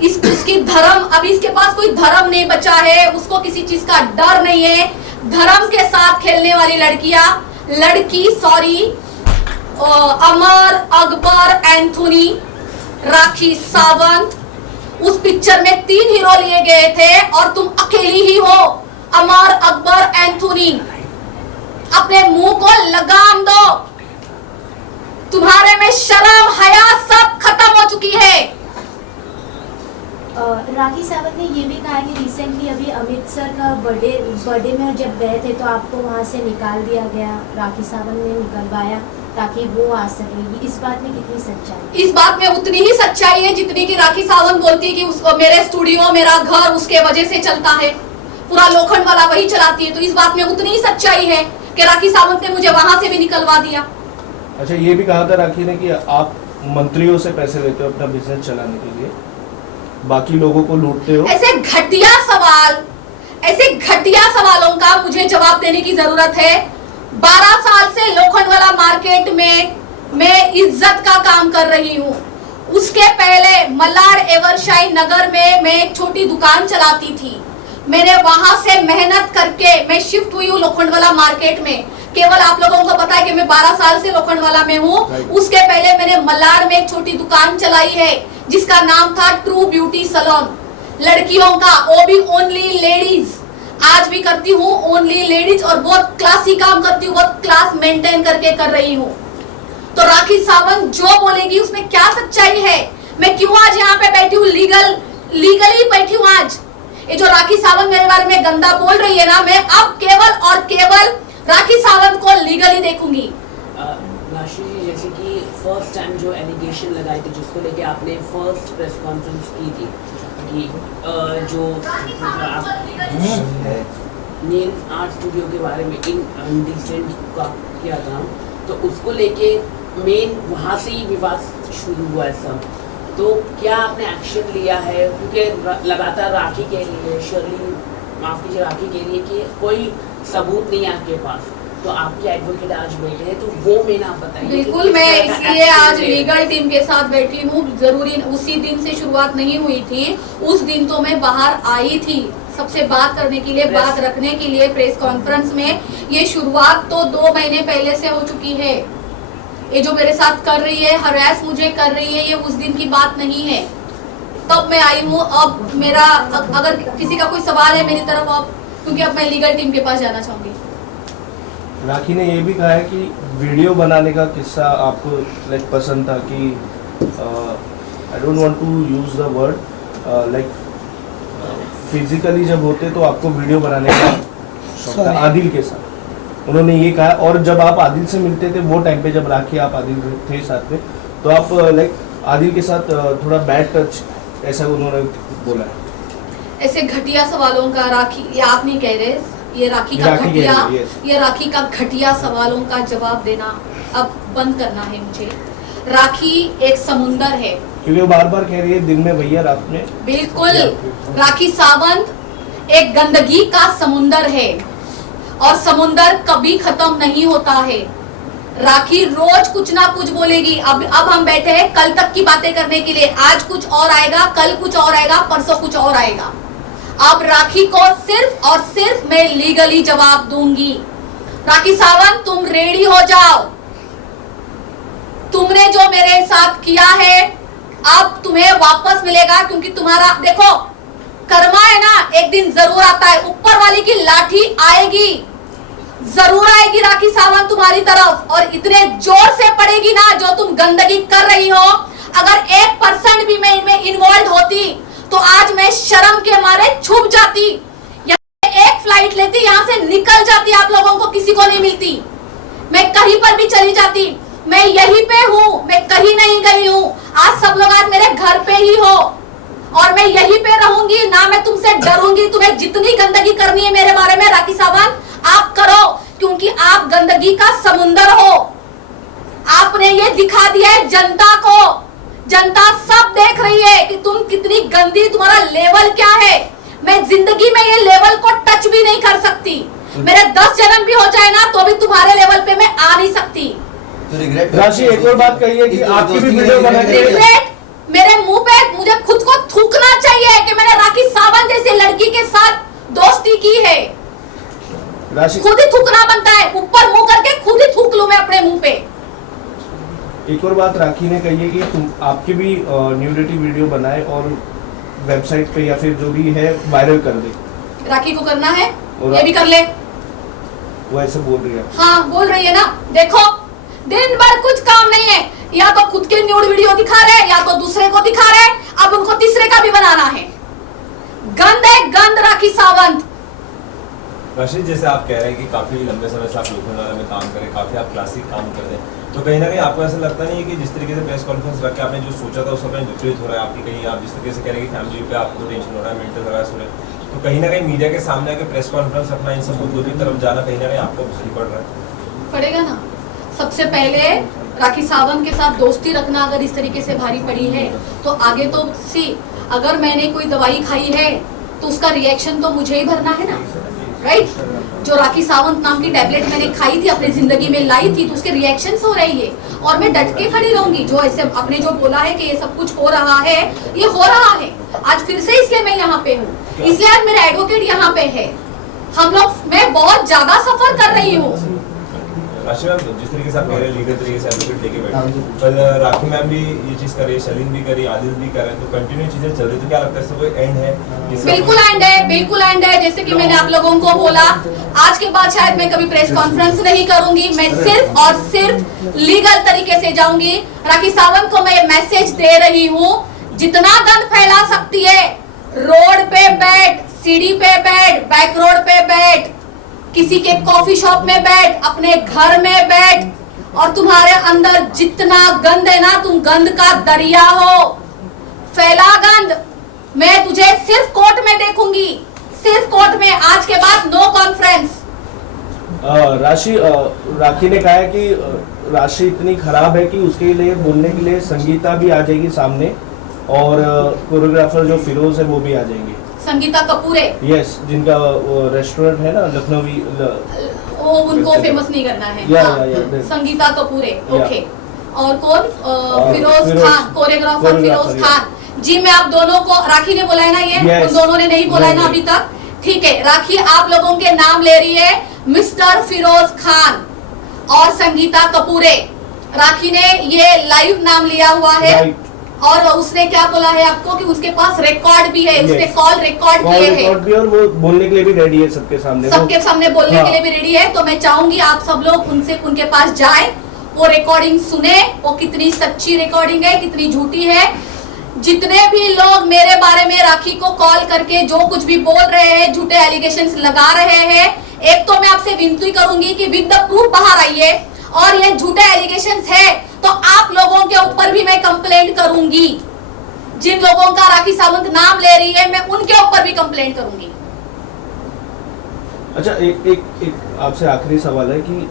उसकी धर्म, अभी इसके पास कोई धर्म नहीं बचा है, उसको किसी चीज का डर नहीं है। धर्म के साथ खेलने वाली अमर अकबर एंथोनी, राखी सावंत, उस पिक्चर में 3 हीरो लिए गए थे और तुम अकेली ही हो, अमर अकबर एंथोनी। अपने मुंह को लगाम दो। तुम्हारे में शर्म हया सब खत्म हो चुकी है। राखी सावंत ने ये भी कहा कि रिसेंटली अभी अमित सर का बर्थडे में जब गए थे तो आपको वहाँ से निकाल दिया गया, राखी सावंत ने निकलवाया ताकि वो आ सके। इस बात में कितनी सच्चाई? इस बात में उतनी ही सच्चाई है जितनी कि राखी सावंत बोलती है कि उसको मेरे स्टूडियो मेरा घर उसके वजह से चलता है, पूरा लोखंड वाला वही चलाती है। तो इस बात में उतनी ही सच्चाई है कि राखी सावंत ने मुझे वहां से भी निकलवा दिया। अच्छा, ये भी कहा था राखी ने कि आप मंत्रियों से पैसे लेते हो अपना बिजनेस चलाने के लिए, बाकी लोगों को लूटते हो। ऐसे घटिया सवालों का मुझे जवाब देने की जरूरत है। 12 साल से लोखंड वाला मार्केट में मैं इज्जत का काम कर रही हूँ। उसके पहले मलाड एवरशाही नगर में मैं एक छोटी दुकान चलाती थी। मैंने वहां से मेहनत करके मैं शिफ्ट हुई हूँ लोखंड वाला मार्केट में। केवल आप लोगों को पता है कि मैं 12 साल से लोखंड वाला में हूँ। उसके पहले मैंने मलाड में एक छोटी दुकान चलाई है जिसका नाम था ट्रू ब्यूटी सैलून, लड़कियों का, वो भी ओनली लेडीज। आज भी करती हूँ ओनली लेडीज और बहुत क्लासी काम करती हूँ, बहुत क्लास मेंटेन करके कर रही हूँ। तो राखी सावंत जो बोलेगी उसमें क्या सच्चाई है? मैं क्यों आज यहाँ पे बैठी हूँ, लीगली बैठी हूँ आज। ये जो राखी सावंत मेरे बारे में गंदा बोल रही है ना, मैं अब केवल और केवल राखी सावंत को लीगली देखूंगी। राशि जी, जैसे कि फर्स्ट टाइम जो एलिगेशन लगाए थे जिसको लेके आपने फर्स्ट प्रेस कॉन्फ्रेंस की थी कि जो नेल आर्ट स्टूडियो के बारे में इनडिसेंट का किया था, तो उसको लेके मेन वहाँ से ही विवाद शुरू हुआ है सब। तो क्या आपने एक्शन लिया है? क्योंकि लगातार राखी के लिए, राखी के लिए कि कोई सबूत नहीं है आपके पास, तो आपके एडवोकेट आज बैठे हैं, तो वो मैंने आप बताइए। बिल्कुल, मैं इसलिए आज लीगल टीम के साथ बैठी हूँ। जरूरी उसी दिन से शुरुआत नहीं हुई थी, उस दिन तो मैं बाहर आई थी सबसे बात करने के लिए, बात रखने के लिए प्रेस कॉन्फ्रेंस में। ये शुरुआत तो 2 महीने पहले से हो चुकी है। ये जो मेरे साथ कर रही है, हरास मुझे कर रही है, ये उस दिन की बात नहीं है। तब मैं आई हूँ। अब मेरा अगर किसी का कोई सवाल है मेरी तरफ, अब क्योंकि अब मैं लीगल टीम के पास जाना चाहूंगी। राखी ने ये भी कहा है कि वीडियो बनाने का किस्सा आपको लाइक पसंद था कि I don't want to use the word like physically जब होते तो आपको वीडियो बनाने का शौक था आदिल के साथ, उन्होंने ये कहा। और जब आप आदिल से मिलते थे वो टाइम पे, जब राखी आप आदिल थे साथ में, तो आप लाइक आदिल के साथ थोड़ा बैड टच ऐसा उन्होंने बोला है। ऐसे घटिया सवालों का राखी, ये आप नहीं कह रहे, ये राखी का घटिया सवालों का जवाब देना अब बंद करना है मुझे। राखी एक समुंदर है, क्योंकि वो बार-बार कह रही है दिन में भैया रात में। बिल्कुल, राखी सावंत एक गंदगी का समुंदर है और समुंदर कभी खत्म नहीं होता है। राखी रोज कुछ ना कुछ बोलेगी। अब हम बैठे हैं कल तक की बातें करने के लिए। आज कुछ और आएगा, कल कुछ और आएगा, परसों कुछ और आएगा। अब राखी को सिर्फ और सिर्फ मैं लीगली जवाब दूंगी। राखी सावंत, तुम रेडी हो जाओ। तुमने जो मेरे साथ किया है अब तुम्हें वापस मिलेगा, क्योंकि तुम्हारा देखो कर्मा है ना, एक दिन जरूर आता है। ऊपर वाली की लाठी आएगी, जरूर आएगी राखी सावंत तुम्हारी तरफ, और इतने जोर से पड़ेगी ना जो तुम गंदगी कर रही हो। अगर 1% भी मैं इनमें इन्वॉल्व होती तो आज मैं शर्म के मारे छुप जाती, यहाँ एक फ्लाइट लेती, यहाँ से निकल जाती, आप लोगों को किसी को नहीं मिलती। मैं कहीं पर भी चली जाती। मैं यहीं पे हूँ, मैं कहीं नहीं गई हूँ। आज सब लोग आज मेरे घर पे ही हो और मैं यहीं पे रहूंगी ना। मैं तुमसे डरूंगी। तुम्हें जितनी गंदगी करनी है मेरे बारे में राखी सावंत, आप करो, क्योंकि आप गंदगी का समुंदर हो। आपने ये दिखा दिया है जनता को। जनता सब देख रही है कि तुम कितनी गंदी, तुम्हारा लेवल क्या है। मैं जिंदगी में ये लेवल को टच भी नहीं कर सकती। मेरे 10 जन्म भी हो जाए ना तो भी तुम्हारे लेवल पे मैं आ नहीं सकती। राशि, एक और बात कहिए कि आपकी भी वीडियो बनाने मेरे मुंह पे मुझे खुद को थूकना चाहिए कि मैंने राखी सावंत जैसी लड़की के साथ दोस्ती की है। खुद ही थूकना बनता है, ऊपर मुंह करके खुद ही थूक लूं मैं अपने मुंह पे। एक और बात राखी ने कही है कि तुम आपकी भी न्यूडिटी वीडियो बनाए और वेबसाइट पे या फिर जो भी है वायरल कर दे। राखी को करना है, ये भी कर ले। वो ऐसे बोल रही है। हाँ बोल रही है ना। देखो दिन भर कुछ काम नहीं है, या तो खुद के न्यूड वीडियो दिखा रहे या तो दूसरे को दिखा रहे, अब उनको तीसरे का भी बनाना है। गंद है गंद राखी सावंत। राशि, जैसे आप कह रहे हैं कि काफी लंबे समय से आप लोकनारा में काम करें, काफी आप क्लासिक काम कर रहे हैं, तो कहीं ना कहीं आपको ऐसा लगता नहीं है कि जिस तरीके से प्रेस कॉन्फ्रेंस रख के आपने जो सोचा था उस समय विपरीत हो रहा है आपकी, कहीं आप जिस तरीके से कह रहे हैं कि फैमिली पे आपको टेंशन हो रहा है, मेंटल हरास हो रहा है, तो कहीं ना कहीं मीडिया के सामने आके प्रेस कॉन्फ्रेंस रखना, इन सब मुद्दों की तरफ जाना कहीं ना कहीं आपको भारी पड़ रहा है? पड़ेगा ना। सबसे पहले राखी सावंत के साथ दोस्ती रखना अगर इस तरीके से भारी पड़ी है तो आगे तो सी, अगर मैंने कोई दवाई खाई है तो उसका रिएक्शन तो मुझे ही भरना है ना, राइट? जो राखी सावंत नाम की टैबलेट मैंने खाई थी, अपनी जिंदगी में लाई थी, तो उसके रिएक्शंस हो रही है और मैं डट के खड़ी रहूंगी। जो ऐसे आपने जो बोला है कि ये सब कुछ हो रहा है, ये हो रहा है आज फिर से, इसलिए मैं यहाँ पे हूँ, इसलिए आज मेरा एडवोकेट यहाँ पे है। हम लोग, मैं बहुत ज्यादा सफर कर रही हूँ। राशि मैम, जिस तरीके से आप कह रहे हैं लीगल तरीके से एडवोकेट लेके बैठे, पर राखी मैम भी ये चीज कर रही है, शलीन भी करी, आदिल भी कर रहे हैं, तो कंटिन्यू चीजें चल रही, तो क्या लगता है इसका कोई एंड है? बिल्कुल एंड है, बिल्कुल एंड है। जैसे कि मैंने आप लोगों को बोला, आज के बाद शायद मैं कभी प्रेस कॉन्फ्रेंस नहीं करूंगी, मैं सिर्फ और सिर्फ लीगल तरीके से जाऊंगी। राखी सावंत को मैं ये मैसेज दे रही हूँ, जितना गंद फैला सकती है, रोड पे बैठ, सीढ़ी पे बैठ, बैक रोड पे बैठ, किसी के कॉफी शॉप में बैठ, अपने घर में बैठ, और तुम्हारे अंदर जितना गंद है ना, तुम गंद का दरिया हो, फैला गंद। मैं तुझे सिर्फ कोर्ट में देखूंगी, सिर्फ कोर्ट में। आज के बाद नो कॉन्फ्रेंस। राखी ने कहा है कि राशि इतनी खराब है कि उसके लिए बोलने के लिए संगीता भी आ जाएगी सामने, और कोरियोग्राफर जो फिरोज है वो भी आ जाएंगे। संगीता कपूर है, यस, जिनका रेस्टोरेंट है ना लखनवी, वो उनको फेमस नहीं करना है। हाँ, संगीता कपूर है, ओके। और कौन? फिरोज खान, कोरियोग्राफर फिरोज खान जी। मैं आप दोनों को, राखी ने बोला है ना ये, उन दोनों ने नहीं बोला है ना अभी तक, ठीक है। राखी आप लोगों के नाम ले रही है, मिस्टर फिरोज खान और संगीता कपूरे। राखी ने ये लाइव नाम लिया हुआ है, और उसने क्या बोला है आपको कि उसके पास रिकॉर्ड भी है, उसने कॉल रिकॉर्ड किए हैं, और वो बोलने के लिए भी रेडी है सबके सामने, सबके सामने बोलने के लिए भी रेडी है। तो मैं चाहूंगी आप सब लोग उनके पास जाए, वो रिकॉर्डिंग सुने, वो कितनी सच्ची रिकॉर्डिंग है, कितनी झूठी है। जितने भी लोग मेरे बारे में राखी को कॉल करके जो कुछ भी बोल रहे हैं, झूठे एलिगेशंस लगा रहे हैं, एक तो मैं आपसे विनती करूंगी कि विद द प्रूफ बाहर आइए, और ये झूठे एलिगेशंस है तो आप लोगों के ऊपर भी मैं कंप्लेंट करूंगी। जिन लोगों का राखी सावंत नाम ले रही है, मैं उनके ऊपर भी कंप्लेंट करूंगी। अच्छा, एक आपसे आखिरी सवाल है कि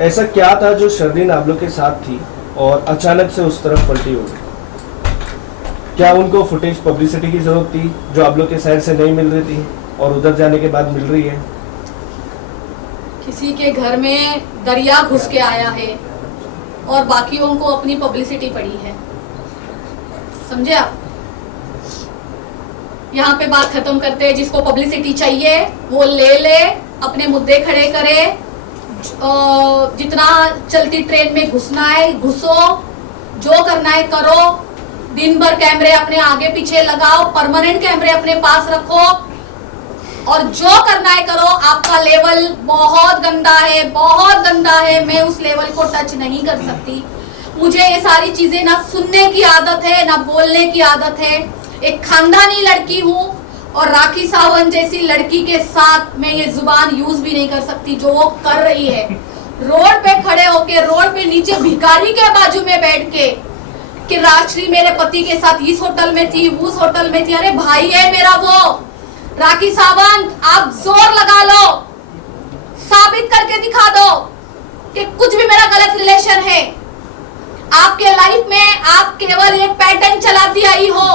ऐसा क्या था जो शर्लीन आप लोग के साथ थी और अचानक से उस तरफ पलटी हो गई? क्या उनको फुटेज पब्लिसिटी की जरूरत थी जो आप लोग के साइड से नहीं मिल रही थी और उधर जाने के बाद मिल रही है? किसी के घर में दरिया घुस के आया है और बाकियों को अपनी पब्लिसिटी पड़ी है, समझे आप? यहाँ पे बात खत्म करते हैं। जिसको पब्लिसिटी चाहिए वो ले ले, अपने मुद्दे खड़े करे, जितना चलती ट्रेन में घुसना है घुसो, जो करना है करो, दिन भर कैमरे अपने आगे पीछे लगाओ, परमानेंट कैमरे अपने पास रखो, और जो करना है करो। आपका लेवल बहुत गंदा है, बहुत गंदा है, मैं उस लेवल को टच नहीं कर सकती। मुझे ये सारी चीजें ना सुनने की आदत है ना बोलने की आदत है। एक खानदानी लड़की हूँ और राखी सावंत जैसी लड़की के साथ मैं ये जुबान यूज भी नहीं कर सकती जो वो कर रही है। रोड पे खड़े होके, रोड पे नीचे भिखारी के बाजू में बैठ के कि राजश्री मेरे पति के साथ इस होटल में थी, उस होटल में थी। अरे भाई है मेरा वो। राखी सावंत, आप जोर लगा लो, साबित करके दिखा दो कि कुछ भी मेरा गलत रिलेशन है। आपके लाइफ में आप केवल एक पैटर्न चलाती आई हो,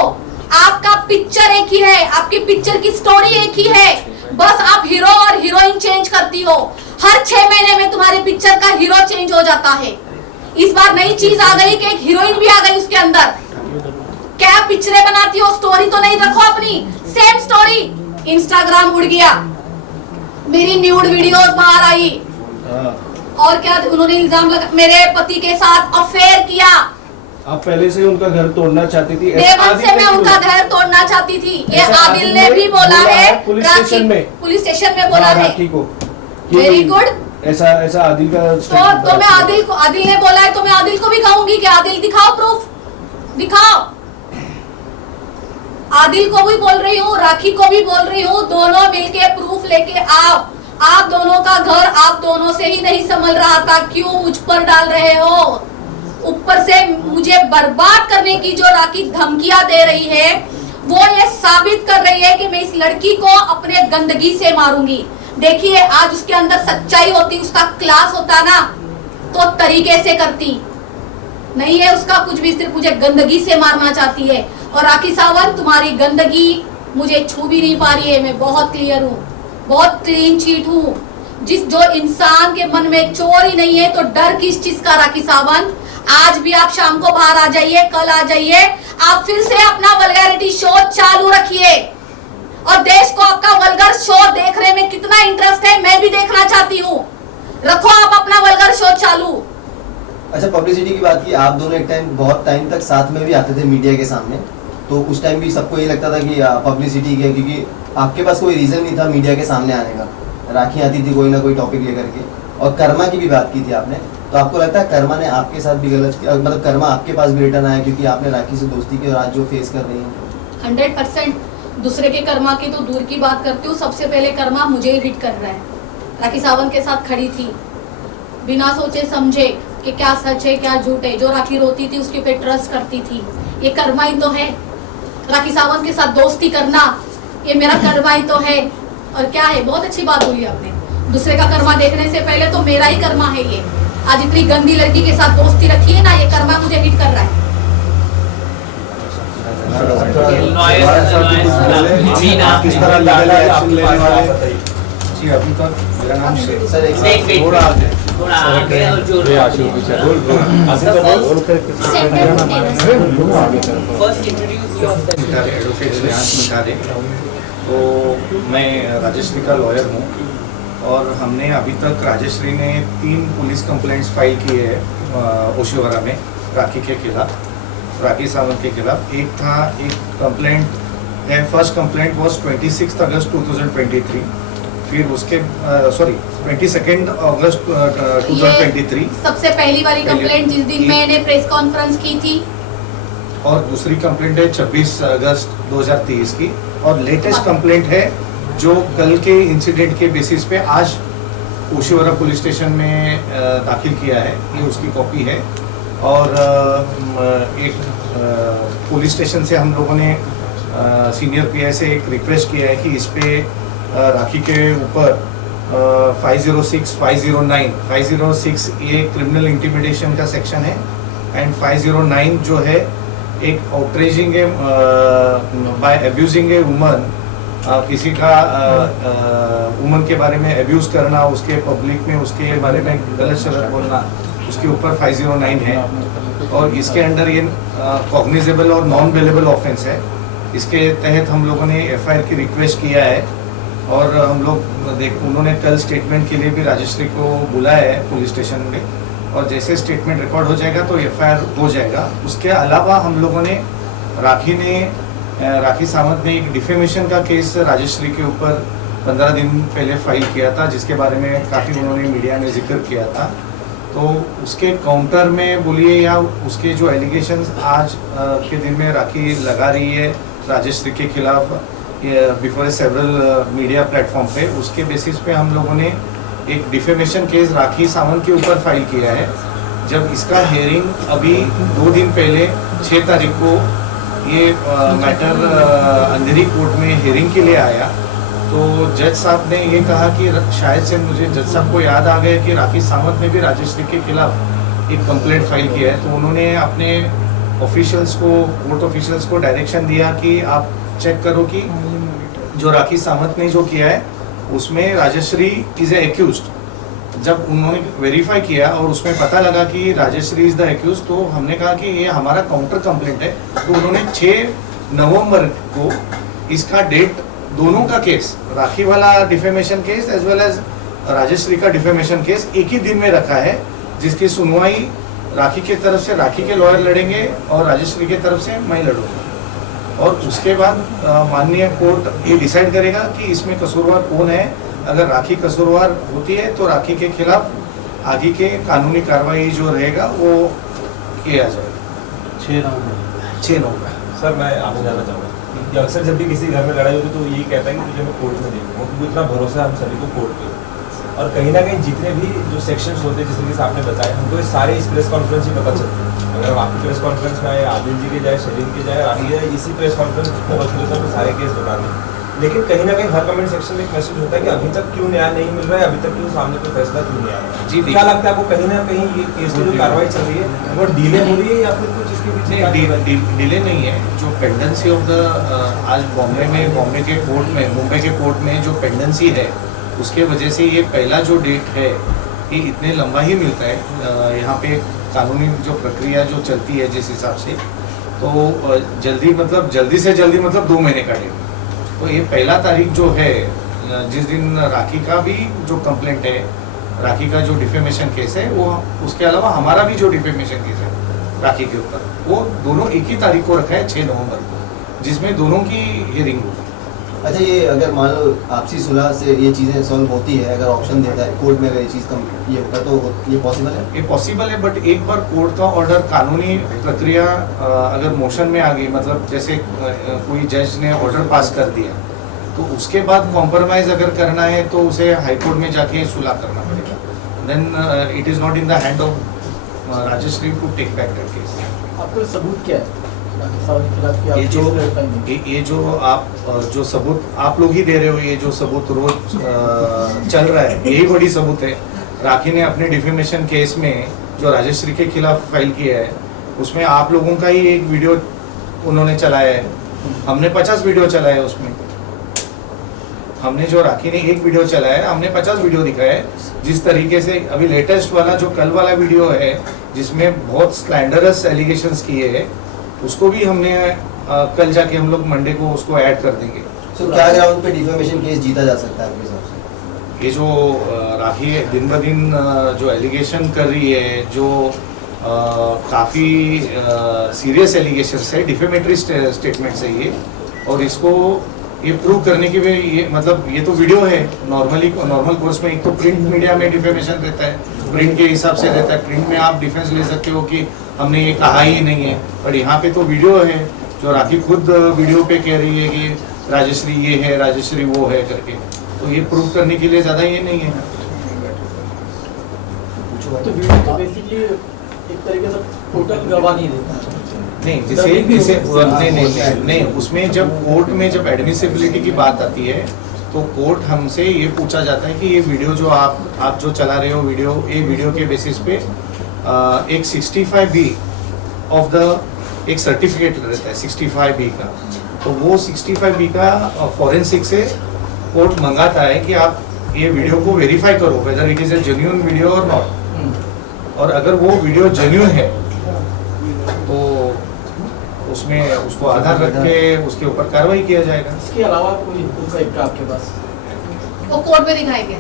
आपका पिक्चर एक ही है, आपकी पिक्चर की स्टोरी एक ही है, बस आप हीरो और हीरोइन चेंज करती हो। हर 6 महीने में तुम्हारे पिक्चर का हीरो चेंज हो जाता है। इस बार नई चीज आ गई कि एक हीरोइन भी आ गई उसके अंदर। क्या पिक्चरें बनाती हो, स्टोरी तो नहीं रखो अपनी, सेम स्टोरी। इंस्टाग्राम उड़ गया, मेरी न्यूड वीडियोस बाहर आई, और क्या उन्होंने इल्जाम लगा मेरे पति के साथ अफेयर किया। आप पहले से उनका घर तोड़ना चाहती थी? देवन से मैं उनका घर तोड़ना चाहती थी, ये आदिल ने भी बोला है। पुलिस स्टेशन में बोला है। Very good. ऐसा ऐसा आदिल का तो मैं आदिल ने बोला है तो मैं आदिल को भी कहूंगी कि आदिल दिखाओ प्रूफ, दिखाओ। आदिल को भी बोल रही हूँ, राखी को भी बोल रही हूँ, दोनों मिलके प्रूफ लेके आओ। आप दोनों का घर आप दोनों से ही नहीं संभल रहा था, क्यों मुझ पर डाल रहे हो? ऊपर से मुझे बर्बाद करने की जो राखी धमकियां दे रही है, वो ये साबित कर रही है कि मैं इस लड़की को अपने गंदगी से मारूंगी। देखिए, आज उसके अंदर सच्चाई होती, उसका क्लास होता ना, तो तरीके से करती। नहीं है उसका कुछ भी, सिर्फ मुझे गंदगी से मारना चाहती है। और राखी सावंत, तुम्हारी गंदगी मुझे छू भी नहीं पा रही है। मैं बहुत क्लियर हूँ, बहुत क्लीन चीट हूँ। जो इंसान के मन में चोर ही नहीं है तो डर किस चीज का? राखी सावंत, आज भी आप शाम को बाहर आ जाइए, कल आ जाइए, आप फिर से अपना वल्गैरिटी शो चालू रखिए। और देश को आपका वल्गर शो देखने में कितना इंटरेस्ट है, मैं भी देखना चाहती हूँ। रखो आप अपना वल्गर शो चालू। अच्छा, पब्लिसिटी की बात की, आप दोनों एक टाइम बहुत टाइम तक साथ में भी आते थे मीडिया के सामने, तो उस टाइम भी सबको ये लगता था कि पब्लिसिटी के, क्योंकि आपके पास कोई रीजन नहीं था मीडिया के सामने आने का। राखी आती थी कोई ना कोई टॉपिक लेकर के, और कर्मा की भी बात की थी आपने, तो आपको लगता है कर्मा ने आपके साथ भी गलत किया, मतलब कर्मा आपके पास भी रिटर्न आया क्योंकि आपने राखी से दोस्ती की और आज जो फेस कर रही है? 100% दूसरे के कर्मा की तो दूर की बात करती हूँ, सबसे पहले कर्मा मुझे ही हिट कर रहा है। राखी सावंत के साथ खड़ी थी, बिना सोचे समझे कि क्या सच है क्या झूठ है। जो राखी रोती थी उसके पे ट्रस्ट करती थी, ये कर्मा ही तो है। राखी सावंत के साथ दोस्ती करना, ये मेरा कर्मा ही तो है। और क्या है, बहुत अच्छी बात बोली आपने, दूसरे का कर्मा देखने से पहले तो मेरा ही कर्मा है ये। आज इतनी गंदी लड़की के साथ दोस्ती रखी है ना, ये कर्मा मुझे हिट कर रहा है। किस तरह लीगल एक्शन लेने वाले? जी, अभी तक मेरा नाम तो मैं राजश्री का लॉयर हूँ, और हमने अभी तक राजश्री ने 3 पुलिस कंप्लेंट्स फाइल किए हैं ओशिवारा में राखी के खिलाफ, राखी सावंत के खिलाफ। एक कंप्लेंट है, फर्स्ट कंप्लेंट वाज 26 अगस्त 2023, फिर उसके 22 अगस्त 2023 सबसे पहली वाली कंप्लेंट जिस दिन मैंने प्रेस कॉन्फ्रेंस की थी, और दूसरी कंप्लेंट है 26 अगस्त 2023 की, और लेटेस्ट कंप्लेंट है जो कल के इंसिडेंट के बेसिस पे आज ओशिवारा पुलिस स्टेशन में दाखिल किया है, ये उसकी कॉपी है। और एक पुलिस स्टेशन से हम लोगों ने सीनियर पीआई से एक रिक्वेस्ट किया है कि इस पे राखी के ऊपर 506, 509, 506 ये क्रिमिनल इंटिमिडेशन का सेक्शन है, एंड 509 जो है एक outraging a by abusing a woman, किसी का वुमन के बारे में अब्यूज करना, उसके पब्लिक में उसके बारे में गलत शब्द बोलना, उसके ऊपर 509 है। और इसके अंडर ये कॉग्निजेबल और नॉन बेलेबल ऑफेंस है। इसके तहत हम लोगों ने एफआईआर की रिक्वेस्ट किया है, और हम लोग उन्होंने कल स्टेटमेंट के लिए भी राजश्री को बुलाया है पुलिस स्टेशन में, और जैसे स्टेटमेंट रिकॉर्ड हो जाएगा तो एफआईआर हो जाएगा। उसके अलावा हम लोगों ने राखी सावंत ने एक डिफेमेशन का केस राजश्री के ऊपर 15 दिन पहले फाइल किया था, जिसके बारे में काफ़ी उन्होंने मीडिया में जिक्र किया था। तो उसके काउंटर में बोलिए या उसके जो एलिगेशंस आज के दिन में राखी लगा रही है राजश्री के खिलाफ बिफोर सेवरल मीडिया प्लेटफॉर्म पे, उसके बेसिस पे हम लोगों ने एक डिफेमेशन केस राखी सावंत के ऊपर फाइल किया है। जब इसका हेयरिंग अभी 2 दिन पहले 6 तारीख को ये मैटर अंधेरी कोर्ट में हेयरिंग के लिए आया, तो जज साहब ने ये कहा कि शायद से मुझे जज साहब को याद आ गया कि राखी सावंत ने भी राजश्री के खिलाफ एक कंप्लेंट फाइल किया है। तो उन्होंने अपने ऑफिशियल्स को, कोर्ट ऑफिशियल्स को डायरेक्शन दिया कि आप चेक करो कि जो राखी सावंत ने जो किया है उसमें राजश्री इज ए एक्यूज्ड। जब उन्होंने वेरीफाई किया और उसमें पता लगा कि राजश्री इज द एक्यूज, तो हमने कहा कि ये हमारा काउंटर कंप्लेंट है। तो उन्होंने 6 नवंबर को इसका डेट, दोनों का केस, राखी वाला defamation case as well as Rajshree का डिफेमेशन केस एक ही दिन में रखा है, जिसकी सुनवाई राखी की तरफ से राखी के लॉयर लड़ेंगे और राजश्री की तरफ से मैं लड़ूंगा। और उसके बाद माननीय कोर्ट ये डिसाइड करेगा कि इसमें कसूरवार कौन है अगर राखी कसूरवार होती है तो राखी के खिलाफ आगे के कानूनी कार्रवाई जो रहेगा वो किया जाएगा। 6 नवंबर। सर मैं आपसे जानना चाहूँगा कि अक्सर जब भी किसी घर में लड़ाई होती है तो यही कहता है कि तुझे मैं कोर्ट में देखूँगा, क्योंकि इतना भरोसा है हम सभी को कोर्ट पे। और कहीं ना कहीं जितने भी जो सेक्शंस होते हैं जिस तरीके से आपने बताया, हमको ये सारे इस प्रेस कॉन्फ्रेंस ही पता चलते हैं। अगर हम आपकी प्रेस कॉन्फ्रेंस में आए, आदिल जी के जाए, शरीन के जाए, आगे जाए, इसी प्रेस कॉन्फ्रेंस में पता चलता है तो सारे केस बता दें। लेकिन कहीं ना कहीं हर कमेंट सेक्शन में एक मैसेज होता है कि अभी तक क्यों न्याय नहीं मिल रहा है, अभी तक क्यों सामने कोई फैसला क्यों नहीं आ रहा है। जी, क्या लगता है आपको कहीं ना कहीं ये केस की जो कार्रवाई चल रही है वो डिले हो रही है या फिर कुछ इसके पीछे डिले नहीं है। जो पेंडेंसी ऑफ द आज बॉम्बे के कोर्ट में, मुंबई के कोर्ट में जो पेंडेंसी है उसके वजह से ये पहला जो डेट है ये इतने लंबा ही मिलता है। यहाँ पे कानूनी जो प्रक्रिया जो चलती है जिस हिसाब से, तो जल्दी से जल्दी मतलब 2 महीने का डेट। तो ये पहला तारीख जो है, जिस दिन राखी का भी जो कंप्लेंट है, राखी का जो डिफेमेशन केस है, वो उसके अलावा हमारा भी जो डिफेमेशन केस है राखी के ऊपर, वो दोनों एक ही तारीख को रखा है 6 नवंबर को, जिसमें दोनों की हियरिंग होगी। अच्छा, ये अगर मान लो आपसी सुलह से ये चीज़ें सॉल्व होती है, अगर ऑप्शन देता है कोर्ट में, अगर ये चीज़ कम ये होता तो ये पॉसिबल है? ये पॉसिबल है, बट एक बार कोर्ट का ऑर्डर, कानूनी प्रक्रिया अगर मोशन में आ गई, मतलब जैसे कोई जज ने ऑर्डर पास कर दिया, तो उसके बाद कॉम्प्रोमाइज़ अगर करना है तो उसे हाई कोर्ट में जाके सुलह करना पड़ेगा। Then it is not in the hand of Rajshree to take back that case. आपको सबूत क्या है? ये जो आप जो सबूत आप लोग ही दे रहे हो, ये जो सबूत रोज चल रहा है, यही बड़ी सबूत है। राखी ने अपने डिफेमेशन केस में जो राजश्री के खिलाफ फाइल किया है, उसमें आप लोगों का ही एक वीडियो उन्होंने चलाया है। हमने 50 वीडियो चलाया है उसमें। हमने जो राखी ने एक वीडियो चलाया है, हमने 50 वीडियो दिखाया है। जिस तरीके से अभी लेटेस्ट वाला जो कल वाला वीडियो है, जिसमें बहुत स्लैंडरस एलिगेशंस किए हैं, उसको भी हमने कल जाके हम लोग मंडे को उसको ऐड कर देंगे। तो क्या ग्राउंड पे डिफेमेशन केस जीता जा सकता है आपके हिसाब से? ये जो राखी दिन ब दिन जो एलिगेशन कर रही है, जो काफ़ी सीरियस एलिगेशंस है, डिफेमेटरी स्टेटमेंट्स है ये, और इसको ये प्रूव करने की भी ये मतलब ये तो वीडियो है। नॉर्मल कोर्स में एक तो प्रिंट मीडिया में डिफेमेशन रहता है, प्रिंट के हिसाब से रहता है, प्रिंट में आप डिफेंस ले सकते हो कि हमने ये कहा ही नहीं है, पर यहाँ पे तो वीडियो है जो राखी खुद वीडियो पे कह रही है कि राजश्री ये है, राजश्री वो है करके। तो ये प्रूव करने के लिए ज़्यादा ये नहीं है। तो वीडियो तो बेसिकली एक तरीके से टोटल गवाह नहीं देता। नहीं, जैसे नहीं, उसमें जब कोर्ट में जब एडमिसिबिलिटी की बात आती है तो कोर्ट हमसे ये पूछा जाता है कि ये वीडियो जो आप जो चला रहे हो वीडियो के बेसिस पे एक 65B ऑफ द एक सर्टिफिकेट रहता है 65B का, तो वो 65B का फॉरेंसिक से कोर्ट मंगाता है कि आप ये वीडियो को वेरीफाई करो whether it is a genuine video और नॉट। और अगर वो वीडियो जेन्युइन है तो उसमें उसको आधार रख के उसके ऊपर कार्रवाई किया जाएगा। इसके अलावा कोई इनपुट आपके पास? वो कोर्ट में दिखाएंगे।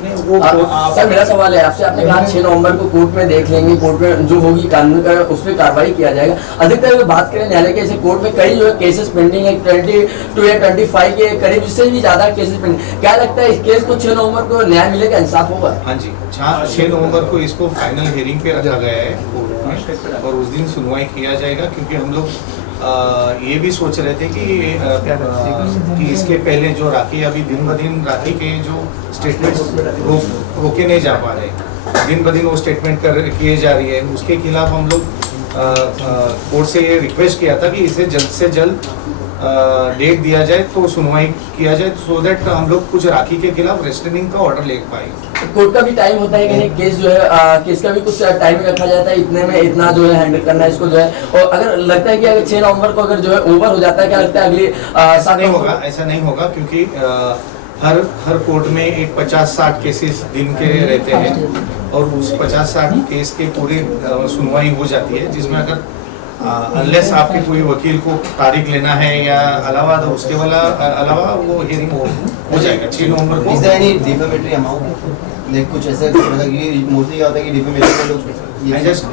सर मेरा सवाल है आपसे, आपने कहा 6 नवंबर को कोर्ट में देख लेंगे, कोर्ट में जो होगी कानून का उस पर कार्रवाई किया जाएगा। अधिकतर बात करें न्यायालय के, ऐसे कोर्ट में कई जो है केसेस पेंडिंग है, 22 या 25 के करीब, इससे भी ज्यादा केसेस पेंडिंग। क्या लगता है इस केस को 6 नवंबर को न्याय मिलेगा, इंसाफ होगा? हाँ जी, 6 नवंबर को इसको फाइनल हियरिंग पे रखा गया है कोर्ट में, और उस दिन सुनवाई किया जाएगा। क्योंकि हम लोग ये भी सोच रहे थे कि इसके पहले जो राखी अभी दिन ब दिन राखी के जो स्टेटमेंट्स रोके नहीं जा पा रहे, दिन ब दिन वो स्टेटमेंट किए जा रही है, उसके खिलाफ हम लोग कोर्ट से ये रिक्वेस्ट किया था कि इसे जल्द से जल्द डेट दिया जाए तो सुनवाई किया जाए, सो दैट हम लोग कुछ राखी के खिलाफ रेस्ट्रेनिंग का ऑर्डर ले पाए। कोर्ट का भी टाइम होता है कि नहीं, केस जो है केस का भी कुछ टाइम रखा जाता है, इतने में इतना जो है हैंडल करना है इसको जो है। और अगर लगता है कि अगर 6 नवंबर को अगर जो है ओवर हो जाता है, क्या लगता है अगली ऐसा नहीं होगा क्योंकि हर कोर्ट में एक 50-60 केसेस दिन के रहते हैं, और उस 50-60 केस के पूरी सुनवाई हो जाती है, जिसमें अगर अनलेस आपके कोई वकील को तारीख लेना है या अलावा, तो उसके अलावा वो हियरिंग हो जाएगा 6 नवंबर को। Is there any defamatory amount? like कुछ ऐसा कि मोस्टली क्या होता है कि डिफेमेशन में लोग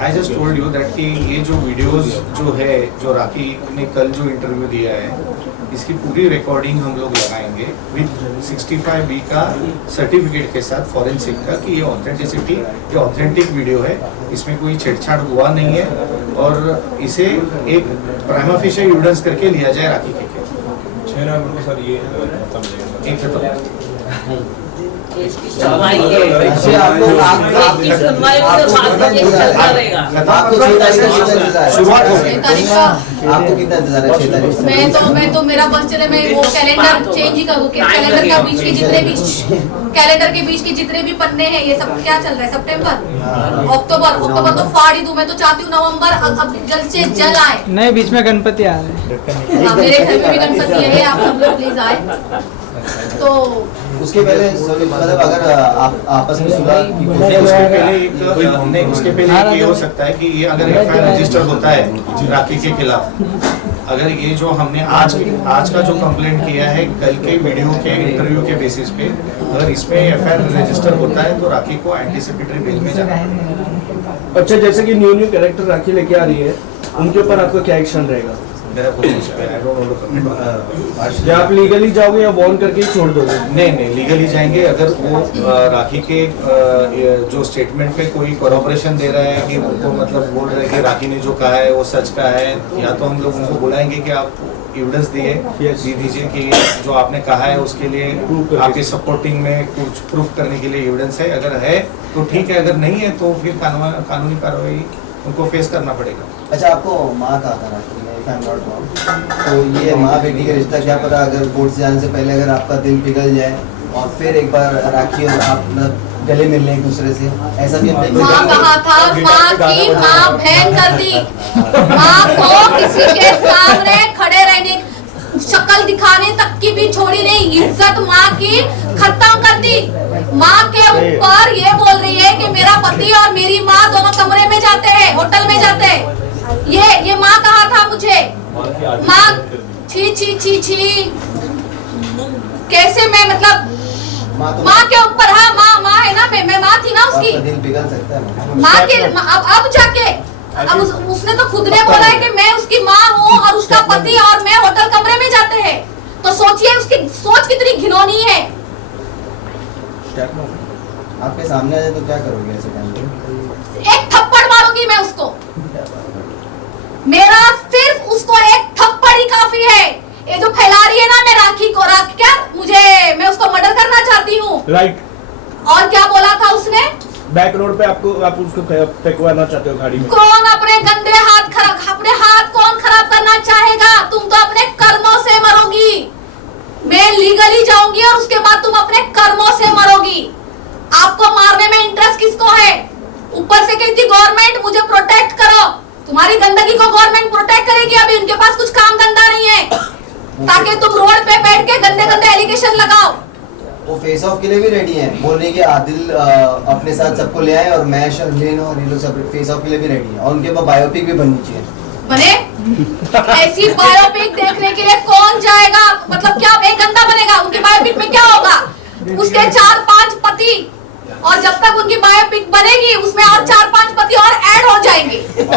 I just told you that कि ये जो वीडियोस जो है, जो राखी ने कल जो इंटरव्यू दिया है, इसकी पूरी रिकॉर्डिंग हम लोग लगाएंगे विद 65B का सर्टिफिकेट के साथ फॉरेंसिक का कि ये ऑथेंटिसिटी, ये ऑथेंटिक वीडियो है, इसमें कोई छेड़छाड़ हुआ नहीं है और इसे एक प्राइमा फेशियल एविडेंस करके लिया जाए राखी के केस। 6 नवंबर को सर ये खत्म हो जाएगा। एक खत्म। इसकी सुनवाई है। अच्छा, आपको इसकी सुनवाई उधर बाद में ये चलता रहेगा। आपको 6 तारीख का कितना इंतजार है? शुरुआत हो 6 तारीख का आपको कितना इंतजार है 6 तारीख से? मैं तो मेरा बस चले, मैं वो कैलेंडर चेंज ही करूँ, कैलेंडर का बीच के जितने भी कैलेंडर के बीच के जितने भी पन्ने हैं, ये सब क्या चल रहा है, सितंबर, अक्टूबर तो फाड़ ही दूं। मैं तो चाहती हूँ नवंबर अब जल्द से जल्द आए। नहीं, बीच में गणपति आ रहे हैं। हाँ, मेरे घर में भी गणपति है, आप सब लोग प्लीज आए। तो उसके पहले मतलब अगर आप आपस में सुलह की नहीं, उसके पहले उसके पहले ये हो सकता है कि ये अगर एफआईआर रजिस्टर होता है राखी के खिलाफ, अगर ये जो हमने आज का जो कंप्लेंट किया है कल के वीडियो के इंटरव्यू के बेसिस पे, अगर इसमें एफआईआर रजिस्टर होता है तो राखी को एंटीसिपेटरी बेल में जाना पड़ेगा। अच्छा, जैसे कि न्यू कैरेक्टर राखी लेके आ रही है, उनके ऊपर आपका क्या एक्शन रहेगा? मेरा कुछ उस पे I don't know the comment. या आप लीगली जाओगे या वॉर्न करके ही छोड़ दोगे? नहीं, लीगली जाएंगे। अगर वो राखी के जो स्टेटमेंट पे कोई कोऑपरेशन दे रहा है कि उनको मतलब बोल रहे हैं कि राखी ने जो कहा है वो सच का है, या तो हम लोग उनको बुलाएंगे कि आप एविडेंस दीजिए कि जो आपने कहा है उसके लिए आपके सपोर्टिंग में कुछ प्रूफ करने के लिए एविडेंस है। अगर है तो ठीक है, अगर नहीं है तो फिर कानूनी कार्रवाई उनको फेस करना पड़ेगा। अच्छा, आपको माँ कहा था राखी ने, if I'm not wrong, तो ये माँ बेटी का रिश्ता क्या पता अगर कोर्ट से जाने से पहले अगर आपका दिल पिघल जाए और फिर एक बार राखी और आप मतलब गले मिलने एक दूसरे से, ऐसा भी हमने माँ कहा था, माँ की माँ बहन कर दी, माँ को किसी के सामने खड़े रहने, शक्ल दिखाने तक की भी छोड़ी नहीं, इज्जत माँ की खत्म कर दी। माँ के ऊपर ये बोल रही है कि मेरा पति और मेरी माँ दोनों कमरे में जाते हैं, होटल में जाते हैं। ये माँ कहा था मुझे। माँ छी छी छी छी, कैसे मैं मतलब माँ के ऊपर, हाँ माँ है ना, मैं माँ थी ना उसकी। दिल पिघल सकता है माँ के अब जाके अब उसने तो खुद ने बोला है कि मैं उसकी माँ हूँ और उसका पति और मैं होटल कमरे में जाते हैं। तो सोचिए उसकी सोच कितनी घिनौनी है। आपके सामने आ जाए तो क्या करोगे ऐसे टाइम पे? एक थप्पड़ मारूंगी मैं उसको, मेरा सिर्फ उसको एक थप्पड़ ही काफी है। ये जो फैला रही है ना मैं राखी को, मैं उसको मर्डर करना चाहती हूँ। राइट। और क्या बोला था उसने? बैक रोड पे आप उसको फेंकवाना चाहते हो गाड़ी में? कौन अपने गंदे अपने हाथ कौन खराब करना चाहेगा? तुम तो अपने कर्मों से मरोगी। मैं लीगली जाऊंगी और उसके बाद तुम अपने कर्मों से मरोगी। आपको मारने में इंटरेस्ट किसको है? ऊपर से कहती गवर्नमेंट मुझे प्रोटेक्ट करो, तुम्हारी गंदगी को गवर्नमेंट प्रोटेक्ट करेगी। अभी उनके पास कुछ काम धंधा नहीं है ताकि तुम रोड पे बैठ के गंदे गंदे एलिगेशन लगाओ। वो फेस ऑफ के लिए भी रेडी है, बोल रही है कि आदिल अपने साथ सबको ले आए और मैं शर्लिन और ये लोग सब फेस ऑफ के लिए भी रेडी है और उनके पास बायोपिक भी बननी चाहिए। बने ऐसी बायोपिक देखने के लिए कौन जाएगा? मतलब क्या एक गंदा बनेगा? उनकी बायोपिक में क्या होगा? उसके 4-5 पति, और जब तक उनकी बायोपिक बनेगी उसमें और 4-5 पति और ऐड हो जाएंगे। जब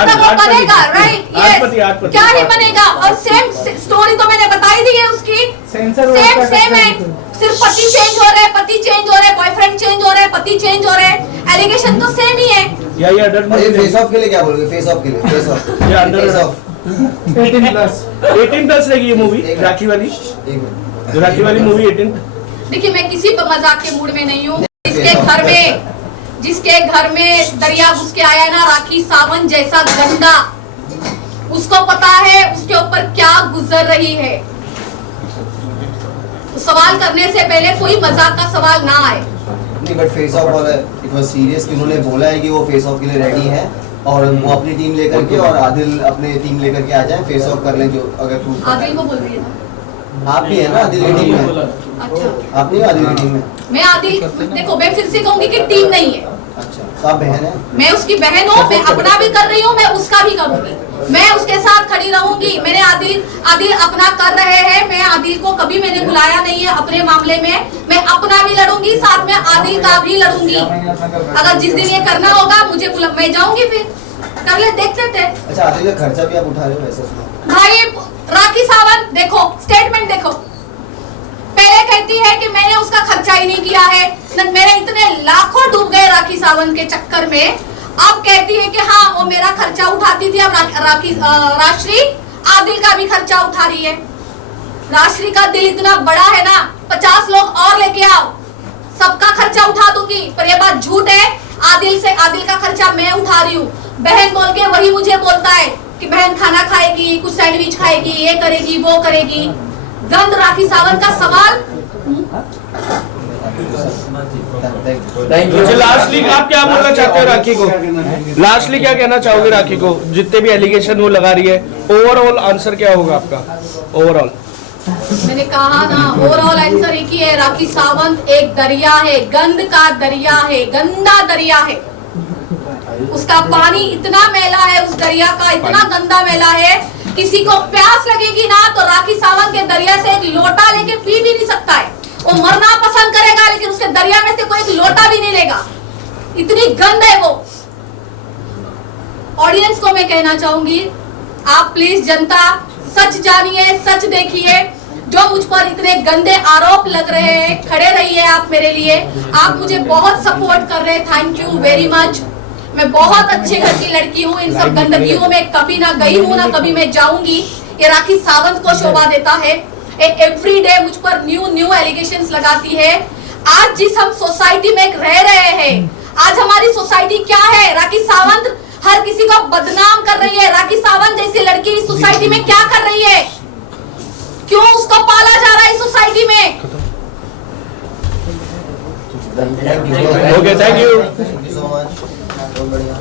तक वो बनेगा, राइट? यस, क्या ही बनेगा। और सेम स्टोरी तो मैंने बताई दी है उसकी, सेम है। सिर्फ पति चेंज हो रहे, बॉयफ्रेंड चेंज हो रहे, पति चेंज हो रहे, एलिगेशन तो सेम ही है। ये फेस ऑफ के लिए क्या बोलोगे? फेस ऑफ के लिए फेस ऑफ 18 प्लस रहेगी ये मूवी, राखी वाली मूवी 18। देखिए मैं किसी मजाक के मूड में नहीं हूँ। जिसके घर में दरिया घुस के आया है ना राखी सावंत जैसा गंदा, उसको पता है उसके ऊपर क्या गुजर रही है। तो सवाल करने से पहले कोई मजाक का सवाल ना आए। नहीं, बट फेस ऑफ वाला इट वाज सीरियस कि उन्होंने बोला है कि वो फेस ऑफ के लिए रेडी है और वो अपनी टीम लेकर के और आदिल अपने टीम लेकर के आ जाए, फेस ऑफ कर लें जो अगर आदिल को बोल रही है ना, आप भी है ना आदिल की टीम में? अच्छा आप नहीं आदिल की टीम में? मैं आदिल, देखो मैं फिर से कहूंगी कि टीम नहीं है। अच्छा, तो आप बहन है? मैं उसकी बहन हूँ, मैं अपना भी कर रही हूँ, मैं उसका भी करूंगी, मैं उसके साथ खड़ी रहूंगी। मैंने आदिल अपना कर रहे हैं, मैं आदिल को कभी मैंने बुलाया नहीं है अपने मामले में। मैं अपना भी लड़ूंगी, साथ में आदिल का भी लड़ूंगी। अगर जिस दिन ये करना होगा मुझे मैं जाऊंगी, फिर कर ले, देख लेते। अच्छा, आदिल का खर्चा भी आप उठा रहे हो ऐसा सुना? भाई राखी सावंत देखो, स्टेटमेंट देखो, पहले कहती है कि मैंने उसका खर्चा ही नहीं किया है, मेरे इतने लाखों डूब गए राखी सावंत के चक्कर में। अब कहती है कि हाँ वो मेरा खर्चा उठाती थी, अब राजश्री आदिल का भी खर्चा उठा रही है। राजश्री का दिल इतना बड़ा है ना, 50 लोग और लेके आओ, सबका खर्चा उठा दूंगी। पर ये बात झूठ है, आदिल का खर्चा मैं उठा रही हूँ। बहन बोल के वही मुझे बोलता है कि बहन खाना खाएगी, कुछ सैंडविच खाएगी, ये करेगी वो करेगी। गंद राखी सावंत का सवाल। लास्टली आप क्या बोलना चाहते हो राखी को? लास्टली क्या कहना चाहोगे राखी को? जितने भी एलिगेशन वो लगा रही है, ओवरऑल आंसर क्या होगा आपका? ओवरऑल मैंने कहा ना, ओवरऑल आंसर एक ही है, राखी सावंत एक दरिया है, गंद का दरिया है, गंदा दरिया है। उसका पानी इतना मैला है, उस दरिया का इतना गंदा मैला है, किसी को प्यास लगेगी ना तो राखी सावंत के दरिया से एक लोटा लेके पी भी नहीं सकता है। वो मरना पसंद करेगा लेकिन उसके दरिया में से कोई एक लोटा भी नहीं लेगा, इतनी गंद है वो। ऑडियंस को मैं कहना चाहूंगी, आप प्लीज जनता सच जानिए, सच देखिए। जो मुझ पर इतने गंदे आरोप लग रहे हैं, खड़े रहिए आप मेरे लिए। आप मुझे बहुत सपोर्ट कर रहे हैं, थैंक यू वेरी मच। मैं बहुत अच्छे घर की लड़की हूँ, इन सब गंदगियों में कभी ना गई हूँ ना कभी मैं जाऊंगी। ये राखी सावंत को शोभा देता है, एवरी डे मुझ पर न्यू एलिगेशंस लगाती है। आज जिस हम सोसाइटी में रह रहे हैं, आज हमारी सोसाइटी क्या है? राखी सावंत हर किसी को बदनाम कर रही है। राखी सावंत जैसी लड़की इस सोसाइटी में क्या कर रही है? क्यों उसको पाला जा रहा है इस सोसाइटी में? Okay, thank you so much, बहुत बढ़िया।